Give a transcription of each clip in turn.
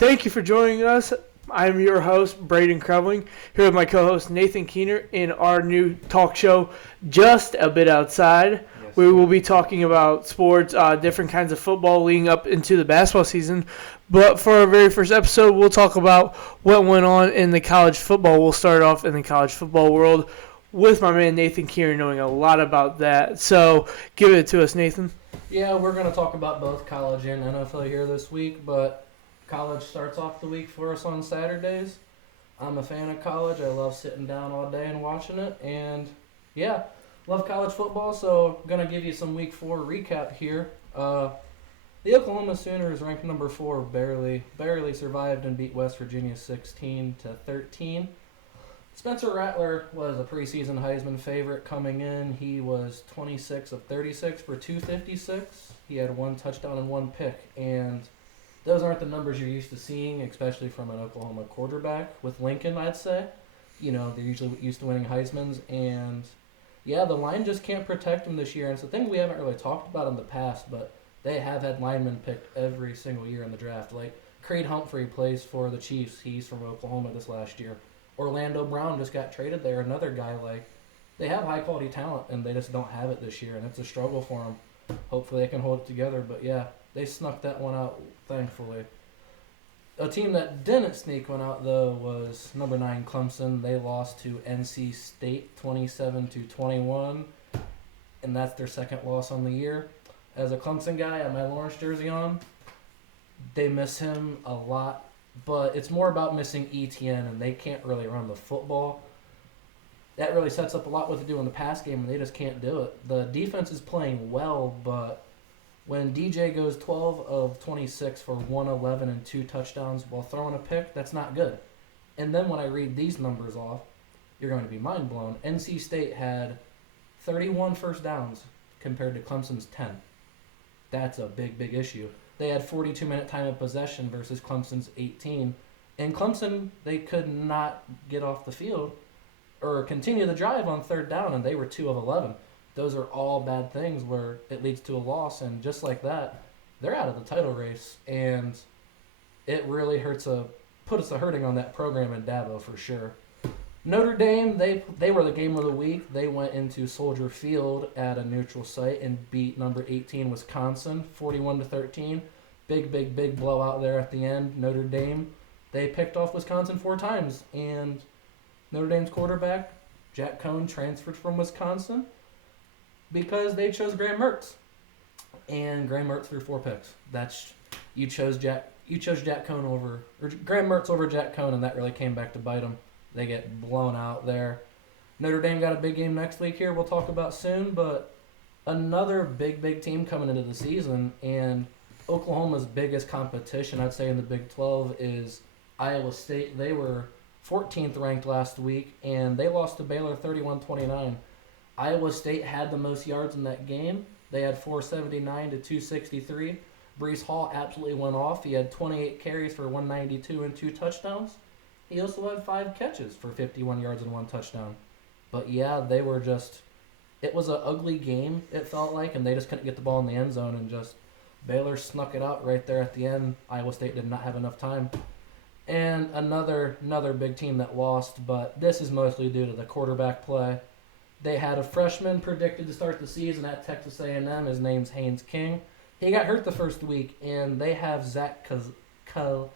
Thank you for joining us. I'm your host, Brayden Creveling, here with my co-host, Nathan Keener, in our new talk show, Just a Bit Outside. Yes, We will be talking about sports, different kinds of football leading up into the basketball season. But for our very first episode, we'll talk about what went on in the college football. We'll start off in the college football world with my man, Nathan Keener, knowing a lot about that. So give it to us, Nathan. Yeah, we're going to talk about both college and NFL here this week, but college starts off the week for us on Saturdays. I'm a fan of college. I love sitting down all day and watching it, and yeah, love college football, so going to give you some Week 4 recap here. The Oklahoma Sooners, ranked number 4, barely survived and beat West Virginia 16-13. Spencer Rattler was a preseason Heisman favorite coming in. He was 26 of 36 for 256. He had 1 touchdown and 1 pick, and those aren't the numbers you're used to seeing, especially from an Oklahoma quarterback. With Lincoln, I'd say, they're usually used to winning Heismans, and yeah, the line just can't protect him this year. And it's a thing we haven't really talked about in the past, but they have had linemen picked every single year in the draft. Like Creed Humphrey plays for the Chiefs. He's from Oklahoma this last year. Orlando Brown just got traded there. Another guy, they have high-quality talent, and they just don't have it this year, and it's a struggle for them. Hopefully they can hold it together, but yeah, they snuck that one out, thankfully. A team that didn't sneak one out, though, was number 9 Clemson. They lost to NC State 27-21, and that's their second loss on the year. As a Clemson guy, I have my Lawrence jersey on. They miss him a lot. But it's more about missing ETN, and they can't really run the football. That really sets up a lot what to do in the pass game, and they just can't do it. The defense is playing well, but when DJ goes 12 of 26 for 111 and 2 touchdowns while throwing a pick, that's not good. And then when I read these numbers off, you're going to be mind blown. NC State had 31 first downs compared to Clemson's 10. That's a big, big issue. They had 42-minute time of possession versus Clemson's 18. And Clemson, they could not get off the field or continue the drive on third down, and they were 2 of 11. Those are all bad things where it leads to a loss, and just like that, they're out of the title race. And it really put us a hurting on that program in Dabo for sure. Notre Dame, they were the game of the week. They went into Soldier Field at a neutral site and beat number 18 Wisconsin 41-13. Big blowout there at the end. Notre Dame, they picked off Wisconsin 4 times, and Notre Dame's quarterback Jack Cohn transferred from Wisconsin because they chose Graham Mertz, and Graham Mertz threw 4 picks. You chose Jack Cohn over, or Graham Mertz over Jack Cohn, and that really came back to bite them. They get blown out there. Notre Dame got a big game next week here we'll talk about soon, but another big team coming into the season, and Oklahoma's biggest competition, I'd say, in the Big 12 is Iowa State. They were 14th ranked last week, and they lost to Baylor 31-29. Iowa State had the most yards in that game. They had 479 to 263. Breece Hall absolutely went off. He had 28 carries for 192 and 2 touchdowns. He also had 5 catches for 51 yards and 1 touchdown. But yeah, it was an ugly game, it felt like, and they just couldn't get the ball in the end zone, and just Baylor snuck it out right there at the end. Iowa State did not have enough time. And another big team that lost, but this is mostly due to the quarterback play. They had a freshman predicted to start the season at Texas A&M. His name's Haynes King. He got hurt the first week, and they have Zach Calzada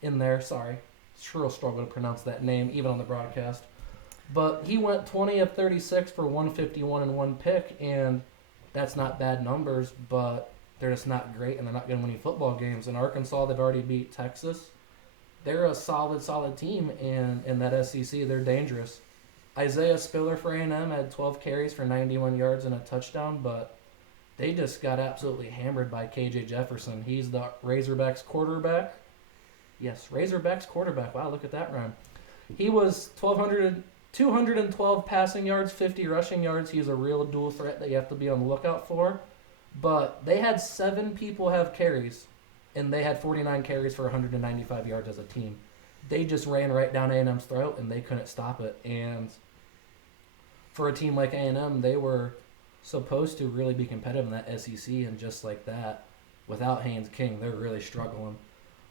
in there. Sorry. Sure struggle to pronounce that name, even on the broadcast. But he went 20 of 36 for 151 and 1 pick, and that's not bad numbers, but they're just not great, and they're not going to win any football games. In Arkansas, they've already beat Texas. They're a solid team, and in that SEC, they're dangerous. Isaiah Spiller for A&M had 12 carries for 91 yards and a touchdown, but they just got absolutely hammered by KJ Jefferson. He's the Razorbacks quarterback. Yes, Razorbacks quarterback. Wow, look at that rhyme. He was 212 passing yards, 50 rushing yards. He's a real dual threat that you have to be on the lookout for. But they had 7 people have carries, and they had 49 carries for 195 yards as a team. They just ran right down A&M's throat, and they couldn't stop it. And for a team like A&M, they were supposed to really be competitive in that SEC, and just like that, without Haynes King, they're really struggling.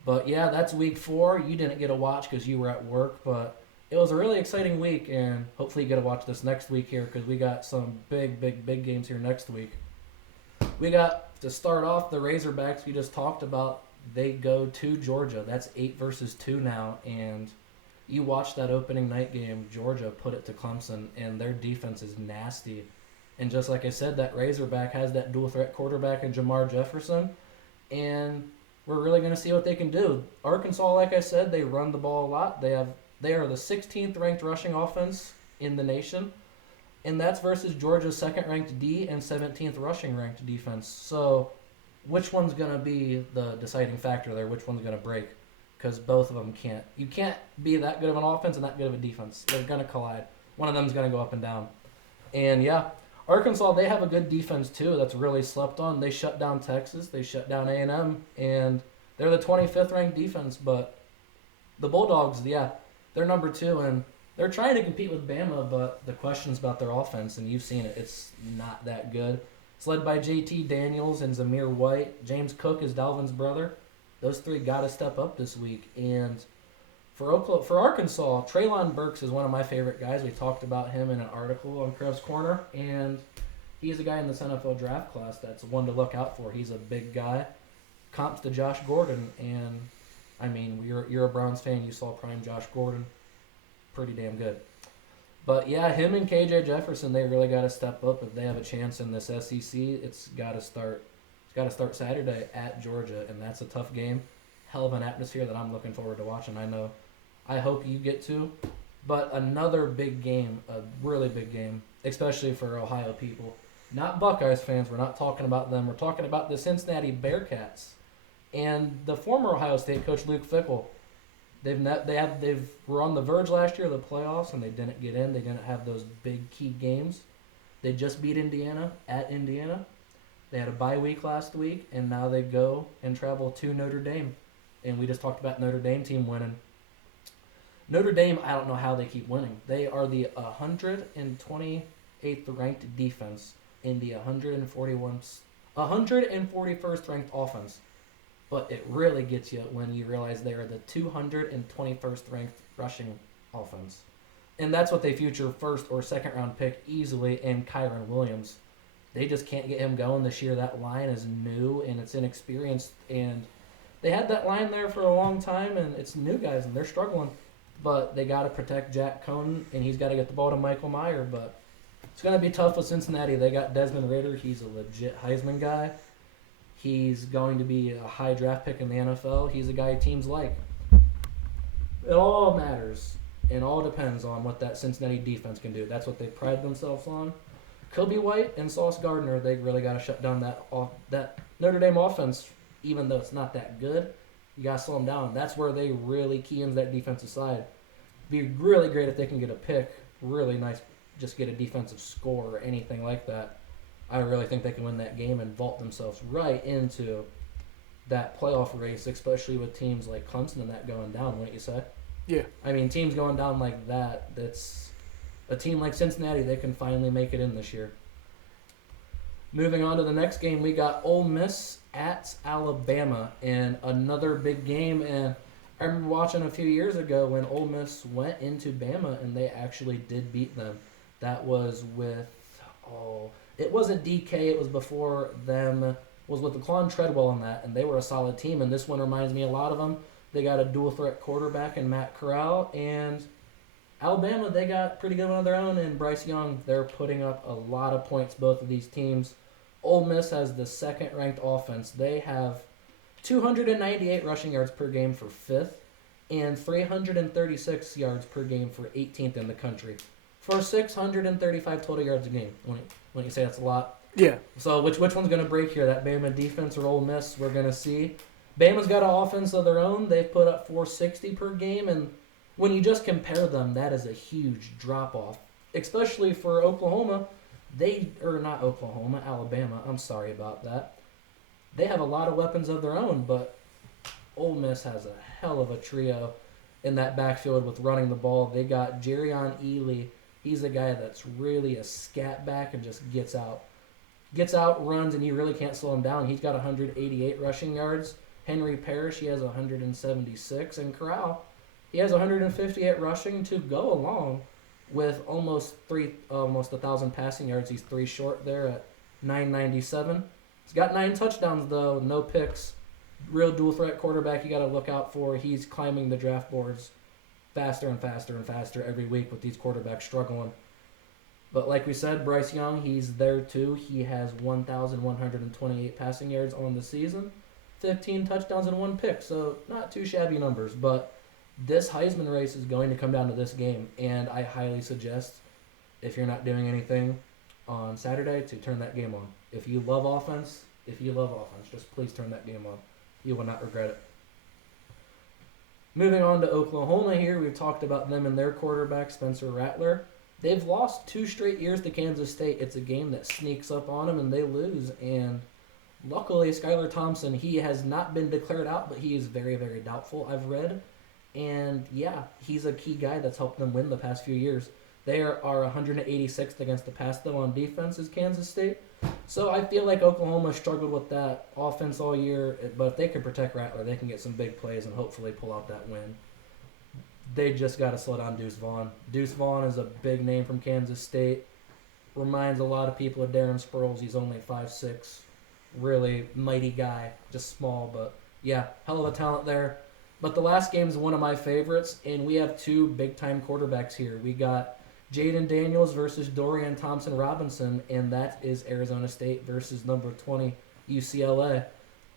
But yeah, that's week 4. You didn't get to watch because you were at work, but it was a really exciting week, and hopefully you get to watch this next week here because we got some big games here next week. We got, to start off, the Razorbacks we just talked about. They go to Georgia. That's 8 versus 2 now, and you watch that opening night game. Georgia put it to Clemson, and their defense is nasty. And just like I said, that Razorback has that dual threat quarterback in Jamar Jefferson, and we're really going to see what they can do. Arkansas, like I said, they run the ball a lot. They are the 16th ranked rushing offense in the nation, and that's versus Georgia's 2nd ranked D and 17th rushing ranked defense. So which one's going to be the deciding factor there? Which one's going to break? Because both of them can't. You can't be that good of an offense and that good of a defense. They're going to collide. One of them's going to go up and down. And yeah, Arkansas, they have a good defense too that's really slept on. They shut down Texas. They shut down A&M. And they're the 25th ranked defense. But the Bulldogs, yeah, they're number 2. And they're trying to compete with Bama, but the question's about their offense, and you've seen it. It's not that good. It's led by JT Daniels and Zamir White. James Cook is Dalvin's brother. Those 3 got to step up this week. And for Arkansas, Treylon Burks is one of my favorite guys. We talked about him in an article on Crev's Corner. And he's a guy in this NFL draft class that's one to look out for. He's a big guy. Comps to Josh Gordon. And, I mean, you're a Browns fan. You saw prime Josh Gordon. Pretty damn good. But, yeah, him and KJ Jefferson, they really got to step up. If they have a chance in this SEC, it's got to start. It's got to start Saturday at Georgia, and that's a tough game. Hell of an atmosphere that I'm looking forward to watching. I hope you get to. But another big game, a really big game, especially for Ohio people. Not Buckeyes fans. We're not talking about them. We're talking about the Cincinnati Bearcats and the former Ohio State coach Luke Fickell. They were on the verge last year of the playoffs, and they didn't get in. They didn't have those big key games. They just beat Indiana at Indiana. They had a bye week last week, and now they go and travel to Notre Dame. And we just talked about Notre Dame team winning. Notre Dame, I don't know how they keep winning. They are the 128th ranked defense in the 141st ranked offense. But it really gets you when you realize they are the 221st ranked rushing offense. And that's what they future first or second round pick easily in Kyron Williams. They just can't get him going this year. That line is new and it's inexperienced. And they had that line there for a long time, and it's new guys, and they're struggling. But they got to protect Jack Cohn, and he's got to get the ball to Michael Meyer. But it's going to be tough with Cincinnati. They got Desmond Ridder. He's a legit Heisman guy. He's going to be a high draft pick in the NFL. He's a guy teams like. It all matters. It all depends on what that Cincinnati defense can do. That's what they pride themselves on. Kobe White and Sauce Gardner, they really got to shut down that Notre Dame offense, even though it's not that good. You got to slow them down. That's where they really key into that defensive side. Be really great if they can get a pick. Really nice, just get a defensive score or anything like that. I really think they can win that game and vault themselves right into that playoff race, especially with teams like Clemson and that going down, wouldn't you say? Yeah. I mean, teams going down like that, that's a team like Cincinnati, they can finally make it in this year. Moving on to the next game, we got Ole Miss at Alabama, and another big game. And I remember watching a few years ago when Ole Miss went into Bama, and they actually did beat them. That was with, it wasn't DK, it was before them. It was with the Laquan Treadwell on that, and they were a solid team. And this one reminds me a lot of them. They got a dual threat quarterback in Matt Corral, and Alabama, they got pretty good on their own, and Bryce Young, they're putting up a lot of points, both of these teams. Ole Miss has the second ranked offense. They have 298 rushing yards per game for 5th, and 336 yards per game for 18th in the country, for 635 total yards a game. When you say that's a lot. Yeah. So which one's going to break here, that Bama defense or Ole Miss? We're going to see. Bama's got an offense of their own. They've put up 460 per game, and when you just compare them, that is a huge drop-off, especially for Oklahoma. Alabama. I'm sorry about that. They have a lot of weapons of their own, but Ole Miss has a hell of a trio in that backfield with running the ball. They got Jerrion Ely. He's a guy that's really a scat back and just gets out. gets out, runs, and you really can't slow him down. He's got 188 rushing yards. Henry Parrish, he has 176. And Corral, he has 158 rushing to go along with almost 1,000 passing yards. He's 3 short there at 997. He's got 9 touchdowns, though, no picks. Real dual threat quarterback you got to look out for. He's climbing the draft boards faster and faster and faster every week with these quarterbacks struggling. But like we said, Bryce Young, he's there too. He has 1,128 passing yards on the season, 15 touchdowns and 1 pick. So not too shabby numbers. But this Heisman race is going to come down to this game. And I highly suggest, if you're not doing anything on Saturday, to turn that game on. If you love offense, just please turn that game on. You will not regret it. Moving on to Oklahoma here, we've talked about them and their quarterback, Spencer Rattler. They've lost 2 straight years to Kansas State. It's a game that sneaks up on them and they lose. And luckily, Skylar Thompson, he has not been declared out, but he is very, very doubtful, I've read. And yeah, he's a key guy that's helped them win the past few years. They are 186th against the pass, though, on defense is Kansas State. So I feel like Oklahoma struggled with that offense all year, but if they can protect Rattler, they can get some big plays and hopefully pull out that win. They just got to slow down Deuce Vaughn. Deuce Vaughn is a big name from Kansas State. Reminds a lot of people of Darren Sproles. He's only 5'6", really mighty guy, just small, but yeah, hell of a talent there. But the last game is one of my favorites, and we have 2 big-time quarterbacks here. We got Jaden Daniels versus Dorian Thompson-Robinson, and that is Arizona State versus number 20 UCLA.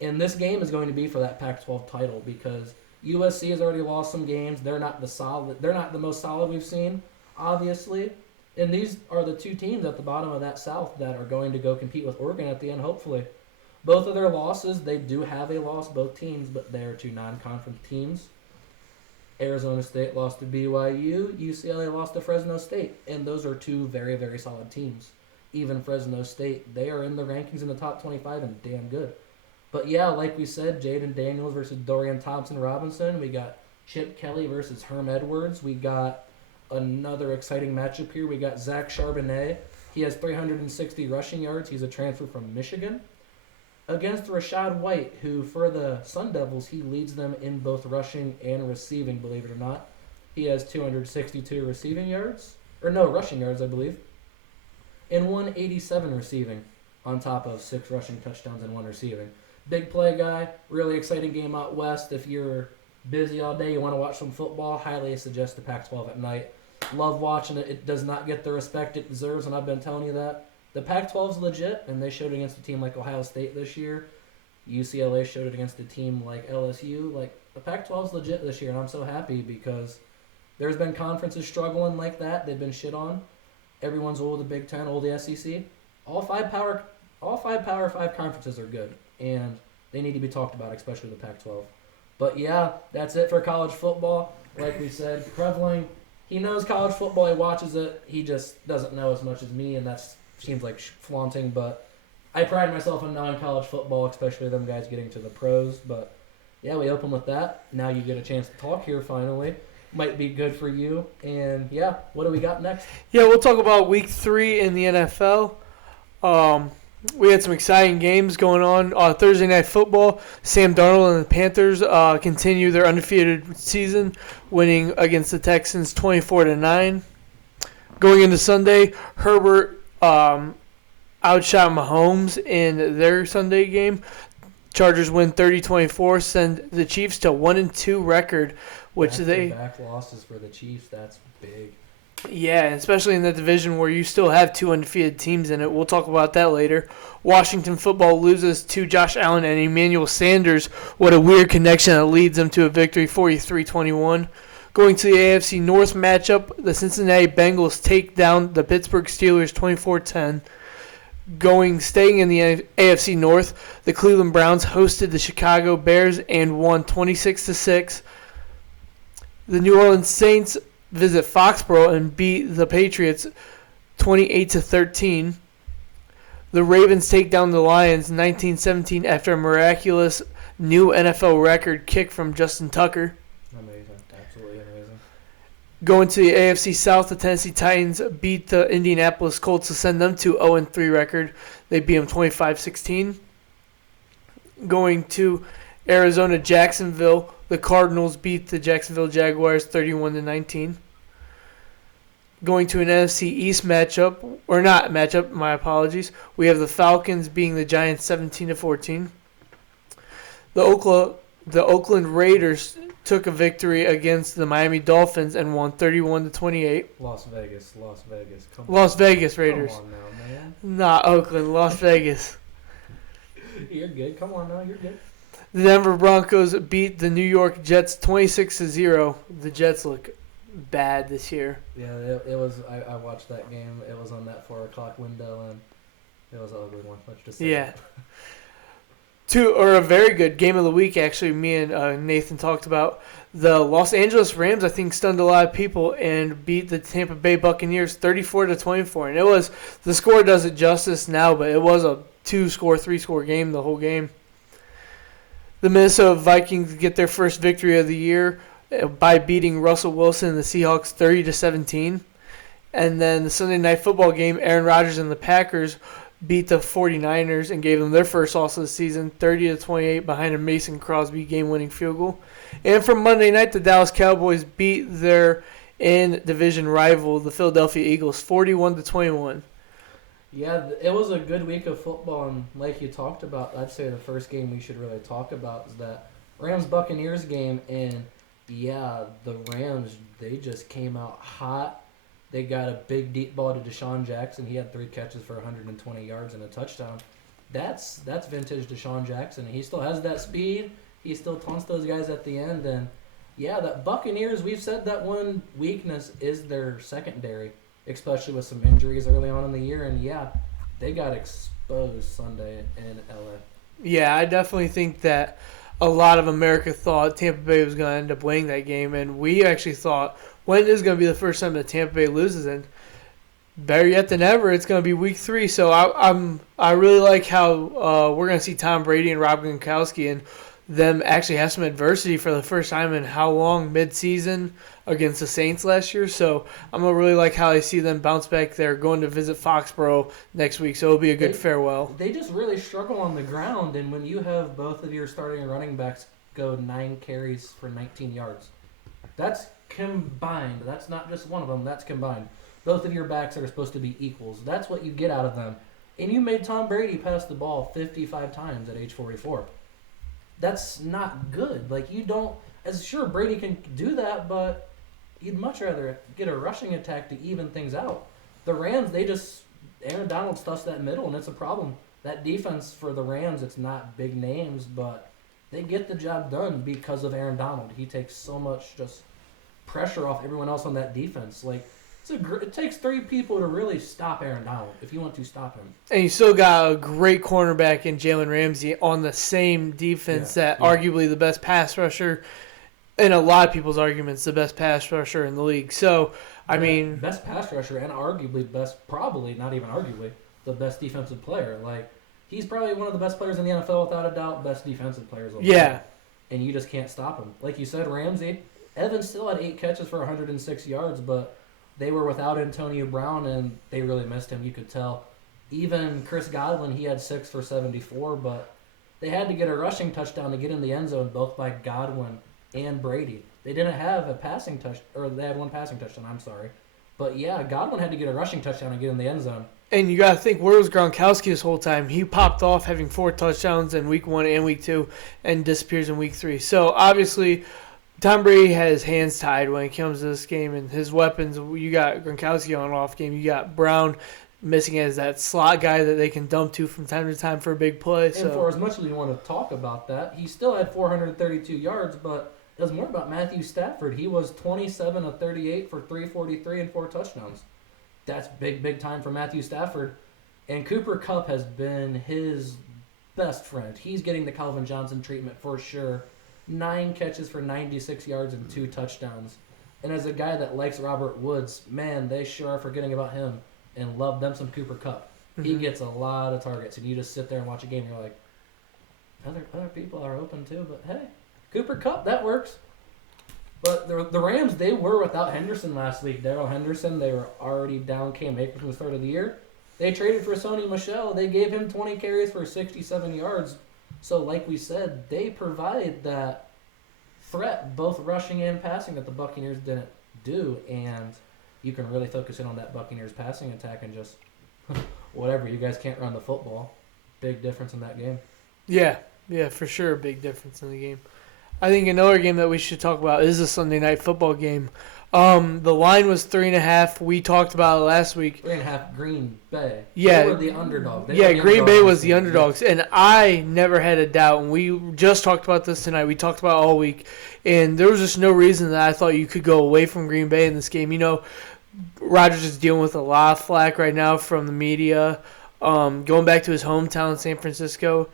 And this game is going to be for that Pac-12 title because USC has already lost some games. They're not the most solid we've seen, obviously. And these are the 2 teams at the bottom of that South that are going to go compete with Oregon at the end, hopefully. Both of their losses, they do have a loss, both teams, but they are 2 non-conference teams. Arizona State lost to BYU, UCLA lost to Fresno State, and those are 2 very, very solid teams. Even Fresno State, they are in the rankings in the top 25 and damn good. But yeah, like we said, Jaden Daniels versus Dorian Thompson-Robinson. We got Chip Kelly versus Herm Edwards. We got another exciting matchup here. We got Zach Charbonnet. He has 360 rushing yards. He's a transfer from Michigan. Against Rashad White, who for the Sun Devils, he leads them in both rushing and receiving, believe it or not. He has 262 rushing yards, I believe, and 187 receiving on top of 6 rushing touchdowns and 1 receiving. Big play guy, really exciting game out west. If you're busy all day, you want to watch some football, highly suggest the Pac-12 at night. Love watching it. It does not get the respect it deserves, and I've been telling you that. The Pac-12 is legit, and they showed it against a team like Ohio State this year. UCLA showed it against a team like LSU. Like, the Pac-12 is legit this year, and I'm so happy because there's been conferences struggling like that. They've been shit on. Everyone's old the Big Ten, old the SEC. All five Power 5 conferences are good, and they need to be talked about, especially the Pac-12. But yeah, that's it for college football. Like we said, Creveling, he knows college football. He watches it. He just doesn't know as much as me, and that's seems like flaunting, but I pride myself in knowing college football, especially them guys getting to the pros. But yeah, we open with that. Now you get a chance to talk here finally. Might be good for you. And yeah, what do we got next? Yeah, we'll talk about week 3 in the NFL. We had some exciting games going on. Thursday Night Football, Sam Darnold and the Panthers continue their undefeated season, winning against the Texans 24-9. Going into Sunday, Herbert outshot Mahomes in their Sunday game. Chargers win 30-24, send the Chiefs to 1-2 record, which back losses for the Chiefs. That's big. Yeah, especially in the division where you still have 2 undefeated teams in it. We'll talk about that later. Washington football loses to Josh Allen and Emmanuel Sanders. What a weird connection that leads them to a victory, 43-21. Going to the AFC North matchup, the Cincinnati Bengals take down the Pittsburgh Steelers 24-10. Staying in the AFC North, the Cleveland Browns hosted the Chicago Bears and won 26-6. The New Orleans Saints visit Foxborough and beat the Patriots 28-13. The Ravens take down the Lions 19-17 after a miraculous new NFL record kick from Justin Tucker. Amazing. Absolutely amazing. Going to the AFC South, the Tennessee Titans beat the Indianapolis Colts to send them to 0-3 record. They beat them 25-16. Going to Arizona, Jacksonville, the Cardinals beat the Jacksonville Jaguars 31-19. Going to an NFC East matchup, or not matchup, my apologies. We have the Falcons beating the Giants 17-14. The Oakland Raiders took a victory against the Miami Dolphins and won 31-28. Las Vegas. Come Las on. Vegas Raiders. Come on now, man. Not Oakland, Las Vegas. You're good. Come on now, you're good. The Denver Broncos beat the New York Jets 26-0. The Jets look bad this year. Yeah, it was. I watched that game. It was on that 4 o'clock window, and it was an ugly one. Let's just say. Yeah. A very good game of the week, actually, me and Nathan talked about. The Los Angeles Rams, I think, stunned a lot of people and beat the Tampa Bay Buccaneers 34-24. And the score does it justice now, but it was a 2-score, 3-score game the whole game. The Minnesota Vikings get their first victory of the year by beating Russell Wilson and the Seahawks 30-17. And then the Sunday Night Football game, Aaron Rodgers and the Packers beat the 49ers and gave them their first loss of the season, 30-28, behind a Mason Crosby game-winning field goal. And for Monday night, the Dallas Cowboys beat their in-division rival, the Philadelphia Eagles, 41-21. Yeah, it was a good week of football, and like you talked about, I'd say the first game we should really talk about is that Rams-Buccaneers game, and yeah, the Rams, they just came out hot. They got a big deep ball to Deshaun Jackson. He had 3 catches for 120 yards and a touchdown. That's vintage Deshaun Jackson. He still has that speed. He still taunts those guys at the end. And, yeah, that Buccaneers, we've said that one weakness is their secondary, especially with some injuries early on in the year. And, yeah, they got exposed Sunday in L.A. Yeah, I definitely think that a lot of America thought Tampa Bay was going to end up winning that game. And we actually thought, when is going to be the first time that Tampa Bay loses? And better yet than ever, it's going to be week 3. So I really like how we're going to see Tom Brady and Rob Gronkowski and them actually have some adversity for the first time in how long, mid-season against the Saints last year. So I'm going to really like how I see them bounce back. They're going to visit Foxborough next week, so it'll be a good farewell. They just really struggle on the ground, and when you have both of your starting running backs go 9 carries for 19 yards, that's combined. That's not just one of them. That's combined. Both of your backs are supposed to be equals. That's what you get out of them. And you made Tom Brady pass the ball 55 times at age 44. That's not good. Like, you don't... Sure, Brady can do that, but you'd much rather get a rushing attack to even things out. The Rams, Aaron Donald stuffs that middle, and it's a problem. That defense for the Rams, it's not big names, but they get the job done because of Aaron Donald. He takes so much just pressure off everyone else on that defense. Like, it takes 3 people to really stop Aaron Donald if you want to stop him. And you still got a great cornerback in Jalen Ramsey on the same defense arguably the best pass rusher, in a lot of people's arguments, the best pass rusher in the league. So, I mean... Best pass rusher and arguably probably, not even arguably, the best defensive player. Like, he's probably one of the best players in the NFL without a doubt, best defensive players. Yeah. And you just can't stop him. Like you said, Ramsey... Evans still had 8 catches for 106 yards, but they were without Antonio Brown, and they really missed him. You could tell. Even Chris Godwin, he had 6 for 74, but they had to get a rushing touchdown to get in the end zone, both by Godwin and Brady. They didn't have a passing touch, or they had 1 passing touchdown, I'm sorry. But yeah, Godwin had to get a rushing touchdown to get in the end zone. And you got to think, where was Gronkowski this whole time? He popped off having 4 touchdowns in week 1 and week 2 and disappears in week 3. So obviously... Tom Brady has his hands tied when it comes to this game, and his weapons, you got Gronkowski on an off game. You got Brown missing as that slot guy that they can dump to from time to time for a big play. And for as much as we want to talk about that, he still had 432 yards, but it was more about Matthew Stafford. He was 27 of 38 for 343 and 4 touchdowns. That's big time for Matthew Stafford. And Cooper Kupp has been his best friend. He's getting the Calvin Johnson treatment for sure. 9 catches for 96 yards and 2 touchdowns. And as a guy that likes Robert Woods, man, they sure are forgetting about him and love them some Cooper Kupp. Mm-hmm. He gets a lot of targets, and you just sit there and watch a game, and you're like, other people are open too, but hey, Cooper Kupp, that works. But the Rams, they were without Henderson last week. Darrell Henderson, they were already down Cam Akers from the start of the year. They traded for Sony Michel. They gave him 20 carries for 67 yards. So, like we said, they provide that threat, both rushing and passing, that the Buccaneers didn't do. And you can really focus in on that Buccaneers passing attack and just whatever. You guys can't run the football. Big difference in that game. Yeah, for sure, big difference in the game. I think another game that we should talk about is a Sunday night football game. The line was 3.5. We talked about it last week. 3.5 Green Bay. Yeah. They were the underdog. Green Bay was the underdogs. And I never had a doubt. And we just talked about this tonight. We talked about it all week. And there was just no reason that I thought you could go away from Green Bay in this game. You know, Rodgers is dealing with a lot of flack right now from the media. Going back to his hometown, San Francisco.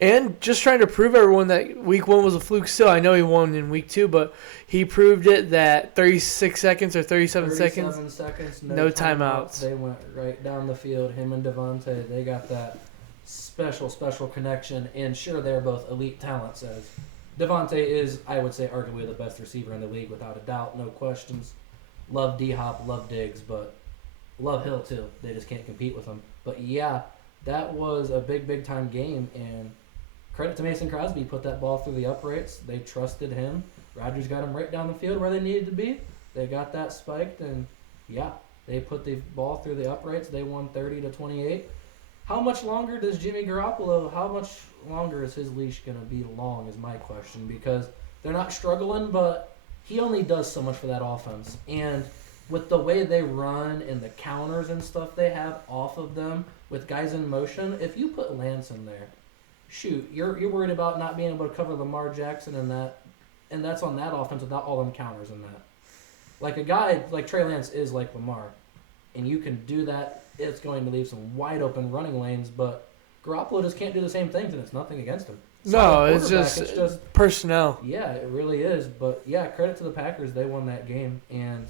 And just trying to prove everyone that week 1 was a fluke still. I know he won in week 2, but he proved it that 36 seconds or 37 seconds. No timeouts. They went right down the field. Him and Devontae, they got that special connection. And sure, they're both elite talents. As Devontae is, I would say, arguably the best receiver in the league without a doubt, no questions. Love D-Hop, love Diggs, but love Hill too. They just can't compete with him. But yeah, that was a big time game, and credit to Mason Crosby, put that ball through the uprights. They trusted him. Rodgers got him right down the field where they needed to be. They got that spiked, and yeah, they put the ball through the uprights. They won 30-28. How much longer does Jimmy Garoppolo, how much longer is his leash going to be long is my question, because they're not struggling, but he only does so much for that offense. And with the way they run and the counters and stuff they have off of them with guys in motion, if you put Lance in there, shoot, you're worried about not being able to cover Lamar Jackson and that's on that offense without all them counters in that. Like a guy like Trey Lance is like Lamar, and you can do that. It's going to leave some wide open running lanes, but Garoppolo just can't do the same things, and it's nothing against him. No, it's just personnel. Yeah, it really is. But yeah, credit to the Packers, they won that game, and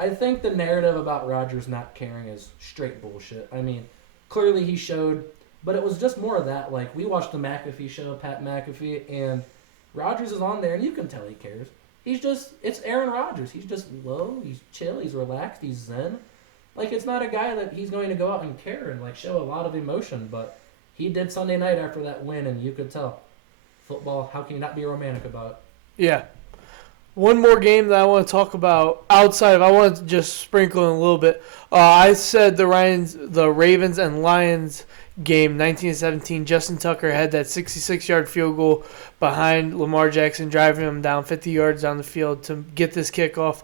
I think the narrative about Rodgers not caring is straight bullshit. I mean, clearly he showed. But it was just more of that. Like, we watched the McAfee show, Pat McAfee, and Rodgers is on there, and you can tell he cares. It's Aaron Rodgers. He's just low, he's chill, he's relaxed, he's zen. Like, it's not a guy that he's going to go out and care and, like, show a lot of emotion. But he did Sunday night after that win, and you could tell. Football, how can you not be romantic about it? Yeah. One more game that I want to talk about outside of, I want to just sprinkle in a little bit. I said the Ravens and Lions game, 19-17. Justin Tucker had that 66-yard field goal behind Lamar Jackson, driving him down 50 yards down the field to get this kickoff.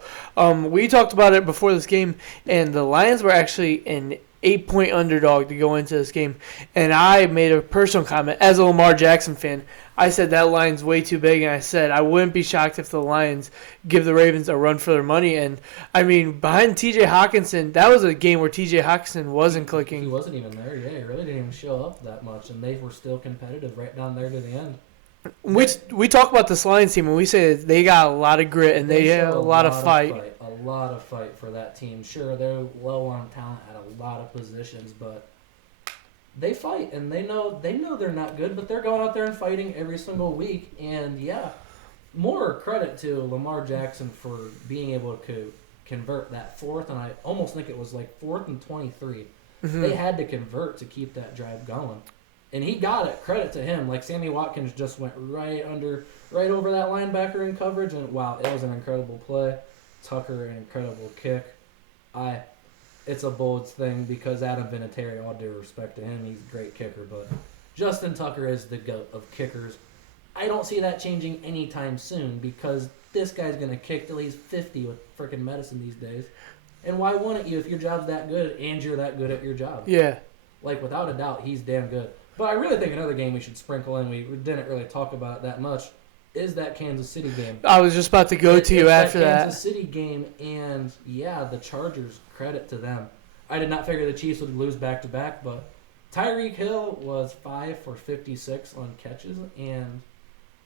We talked about it before this game, and the Lions were actually an 8-point underdog to go into this game. And I made a personal comment as a Lamar Jackson fan. I said that line's way too big, and I said I wouldn't be shocked if the Lions give the Ravens a run for their money. And, I mean, behind T.J. Hawkinson, that was a game where T.J. Hawkinson wasn't clicking. He wasn't even there, yeah. He really didn't even show up that much, and they were still competitive right down there to the end. We talk about this Lions team, and we say they got a lot of grit, and they have a lot of fight. A lot of fight for that team. Sure, they're low on talent at a lot of positions, but they fight, and they know they're not good, but they're going out there and fighting every single week. And yeah, more credit to Lamar Jackson for being able to convert that fourth, and I almost think it was like 4th and 23. Mm-hmm. They had to convert to keep that drive going, and he got it. Credit to him. Like, Sammy Watkins just went right over that linebacker in coverage, and wow, it was an incredible play. Tucker, an incredible kick. It's a bold thing because Adam Vinatieri, all due respect to him, he's a great kicker, but Justin Tucker is the GOAT of kickers. I don't see that changing anytime soon because this guy's going to kick till he's 50 with freaking medicine these days. And why wouldn't you if your job's that good and you're that good at your job? Yeah. Like, without a doubt, he's damn good. But I really think another game we should sprinkle in, we didn't really talk about it that much, is that Kansas City game. I was just about to go to you after that. Kansas City game, and yeah, the Chargers, credit to them. I did not figure the Chiefs would lose back-to-back, but Tyreek Hill was 5 for 56 on catches, and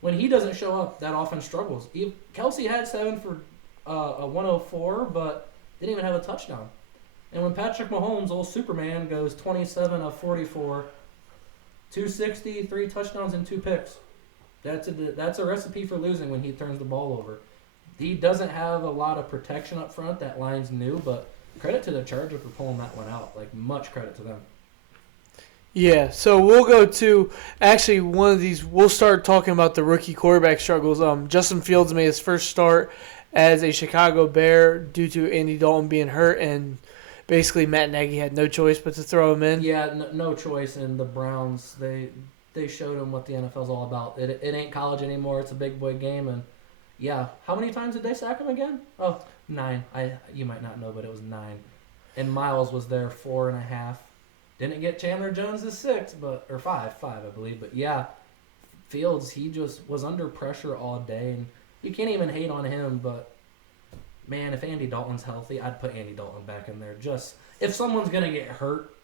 when he doesn't show up, that offense struggles. Kelsey had 7 for a 104, but didn't even have a touchdown. And when Patrick Mahomes, old Superman, goes 27 of 44, 260, 3 touchdowns, and 2 picks. That's a recipe for losing when he turns the ball over. He doesn't have a lot of protection up front. That line's new, but credit to the Chargers for pulling that one out. Like, much credit to them. Yeah, so we'll go to actually one of these. We'll start talking about the rookie quarterback struggles. Justin Fields made his first start as a Chicago Bear due to Andy Dalton being hurt, and basically Matt Nagy had no choice but to throw him in. Yeah, no choice. And the Browns, they showed him what the NFL's all about. It ain't college anymore. It's a big boy game. And yeah, how many times did they sack him again? Oh, 9. You might not know, but it was 9. And Miles was there 4.5. Didn't get Chandler Jones to 6, or 5, I believe. But yeah, Fields, he just was under pressure all day, and you can't even hate on him. But man, if Andy Dalton's healthy, I'd put Andy Dalton back in there. Just if someone's gonna get hurt,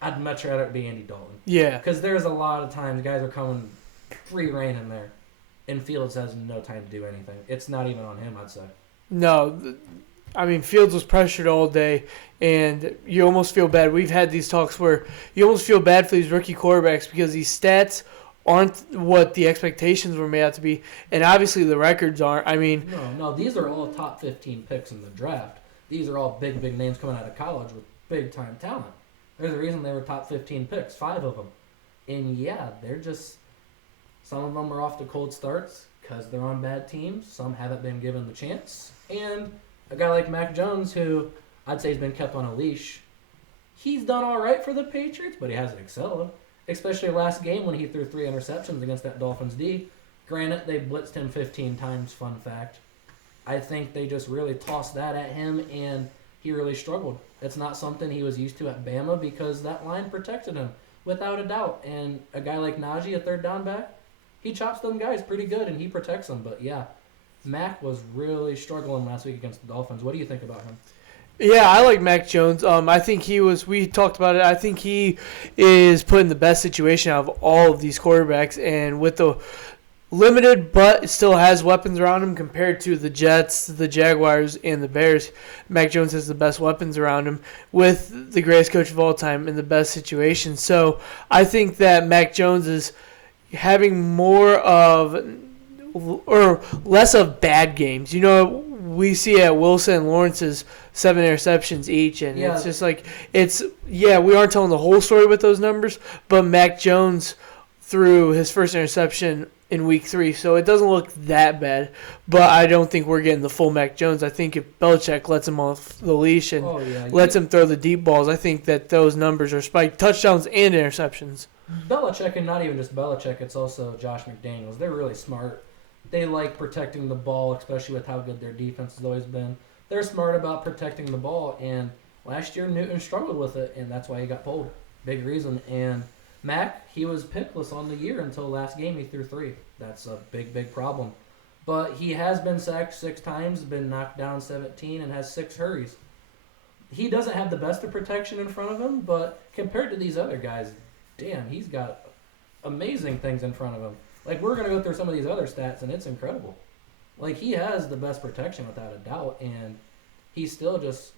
I'd much rather it be Andy Dalton. Yeah, because there's a lot of times guys are coming free reign in there, and Fields has no time to do anything. It's not even on him, I'd say. no, I mean, Fields was pressured all day, and you almost feel bad. We've had these talks where you almost feel bad for these rookie quarterbacks because these stats aren't what the expectations were made out to be, and obviously the records aren't. I mean, no, these are all top 15 picks in the draft. These are all big names coming out of college with big-time talent. There's a reason they were top 15 picks, 5 of them. And yeah, they're just, some of them are off to cold starts because they're on bad teams. Some haven't been given the chance. And a guy like Mac Jones, who I'd say has been kept on a leash, he's done all right for the Patriots, but he hasn't excelled. Especially last game when he threw 3 interceptions against that Dolphins D. Granted, they blitzed him 15 times, fun fact. I think they just really tossed that at him, and he really struggled. It's not something he was used to at Bama because that line protected him, without a doubt. And a guy like Najee, a third down back, he chops them guys pretty good, and he protects them. But yeah, Mac was really struggling last week against the Dolphins. What do you think about him? yeah, I like Mac Jones. I think he was. We talked about it. I think he is put in the best situation out of all of these quarterbacks, and with the limited but still has weapons around him compared to the Jets, the Jaguars, and the Bears. Mac Jones has the best weapons around him with the greatest coach of all time in the best situation. So I think that Mac Jones is having more of or less of bad games. You know, we see at Wilson and Lawrence's 7 interceptions each, and Yeah. it's just like we aren't telling the whole story with those numbers, but Mac Jones threw his first interception in week 3, so it doesn't look that bad. But I don't think we're getting the full Mac Jones. I think if Belichick lets him off the leash and lets him throw the deep balls, I think that those numbers are spiked, touchdowns and interceptions. Belichick, and not even just Belichick, it's also Josh McDaniels. They're really smart. They like protecting the ball, especially with how good their defense has always been. They're smart about protecting the ball, and last year Newton struggled with it, and that's why he got pulled. Big reason. And Mac, he was pickless on the year until last game he threw 3. That's a big problem. But he has been sacked 6 times, been knocked down 17, and has 6 hurries. He doesn't have the best of protection in front of him, but compared to these other guys, damn, he's got amazing things in front of him. Like, we're going to go through some of these other stats, and it's incredible. Like, he has the best protection without a doubt, and he's still just,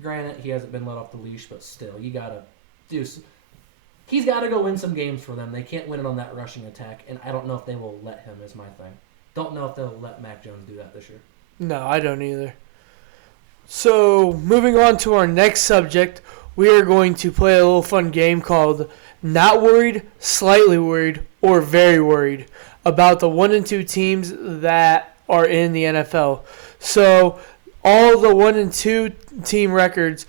granted, he hasn't been let off the leash, but still, you got to do, he's got to go win some games for them. They can't win it on that rushing attack, and I don't know if they will let him, is my thing. Don't know if they'll let Mac Jones do that this year. No, I don't either. So, moving on to our next subject, we are going to play a little fun game called Not Worried, Slightly Worried, or Very Worried about the 1 and 2 teams that are in the NFL. So, all the 1 and 2 team records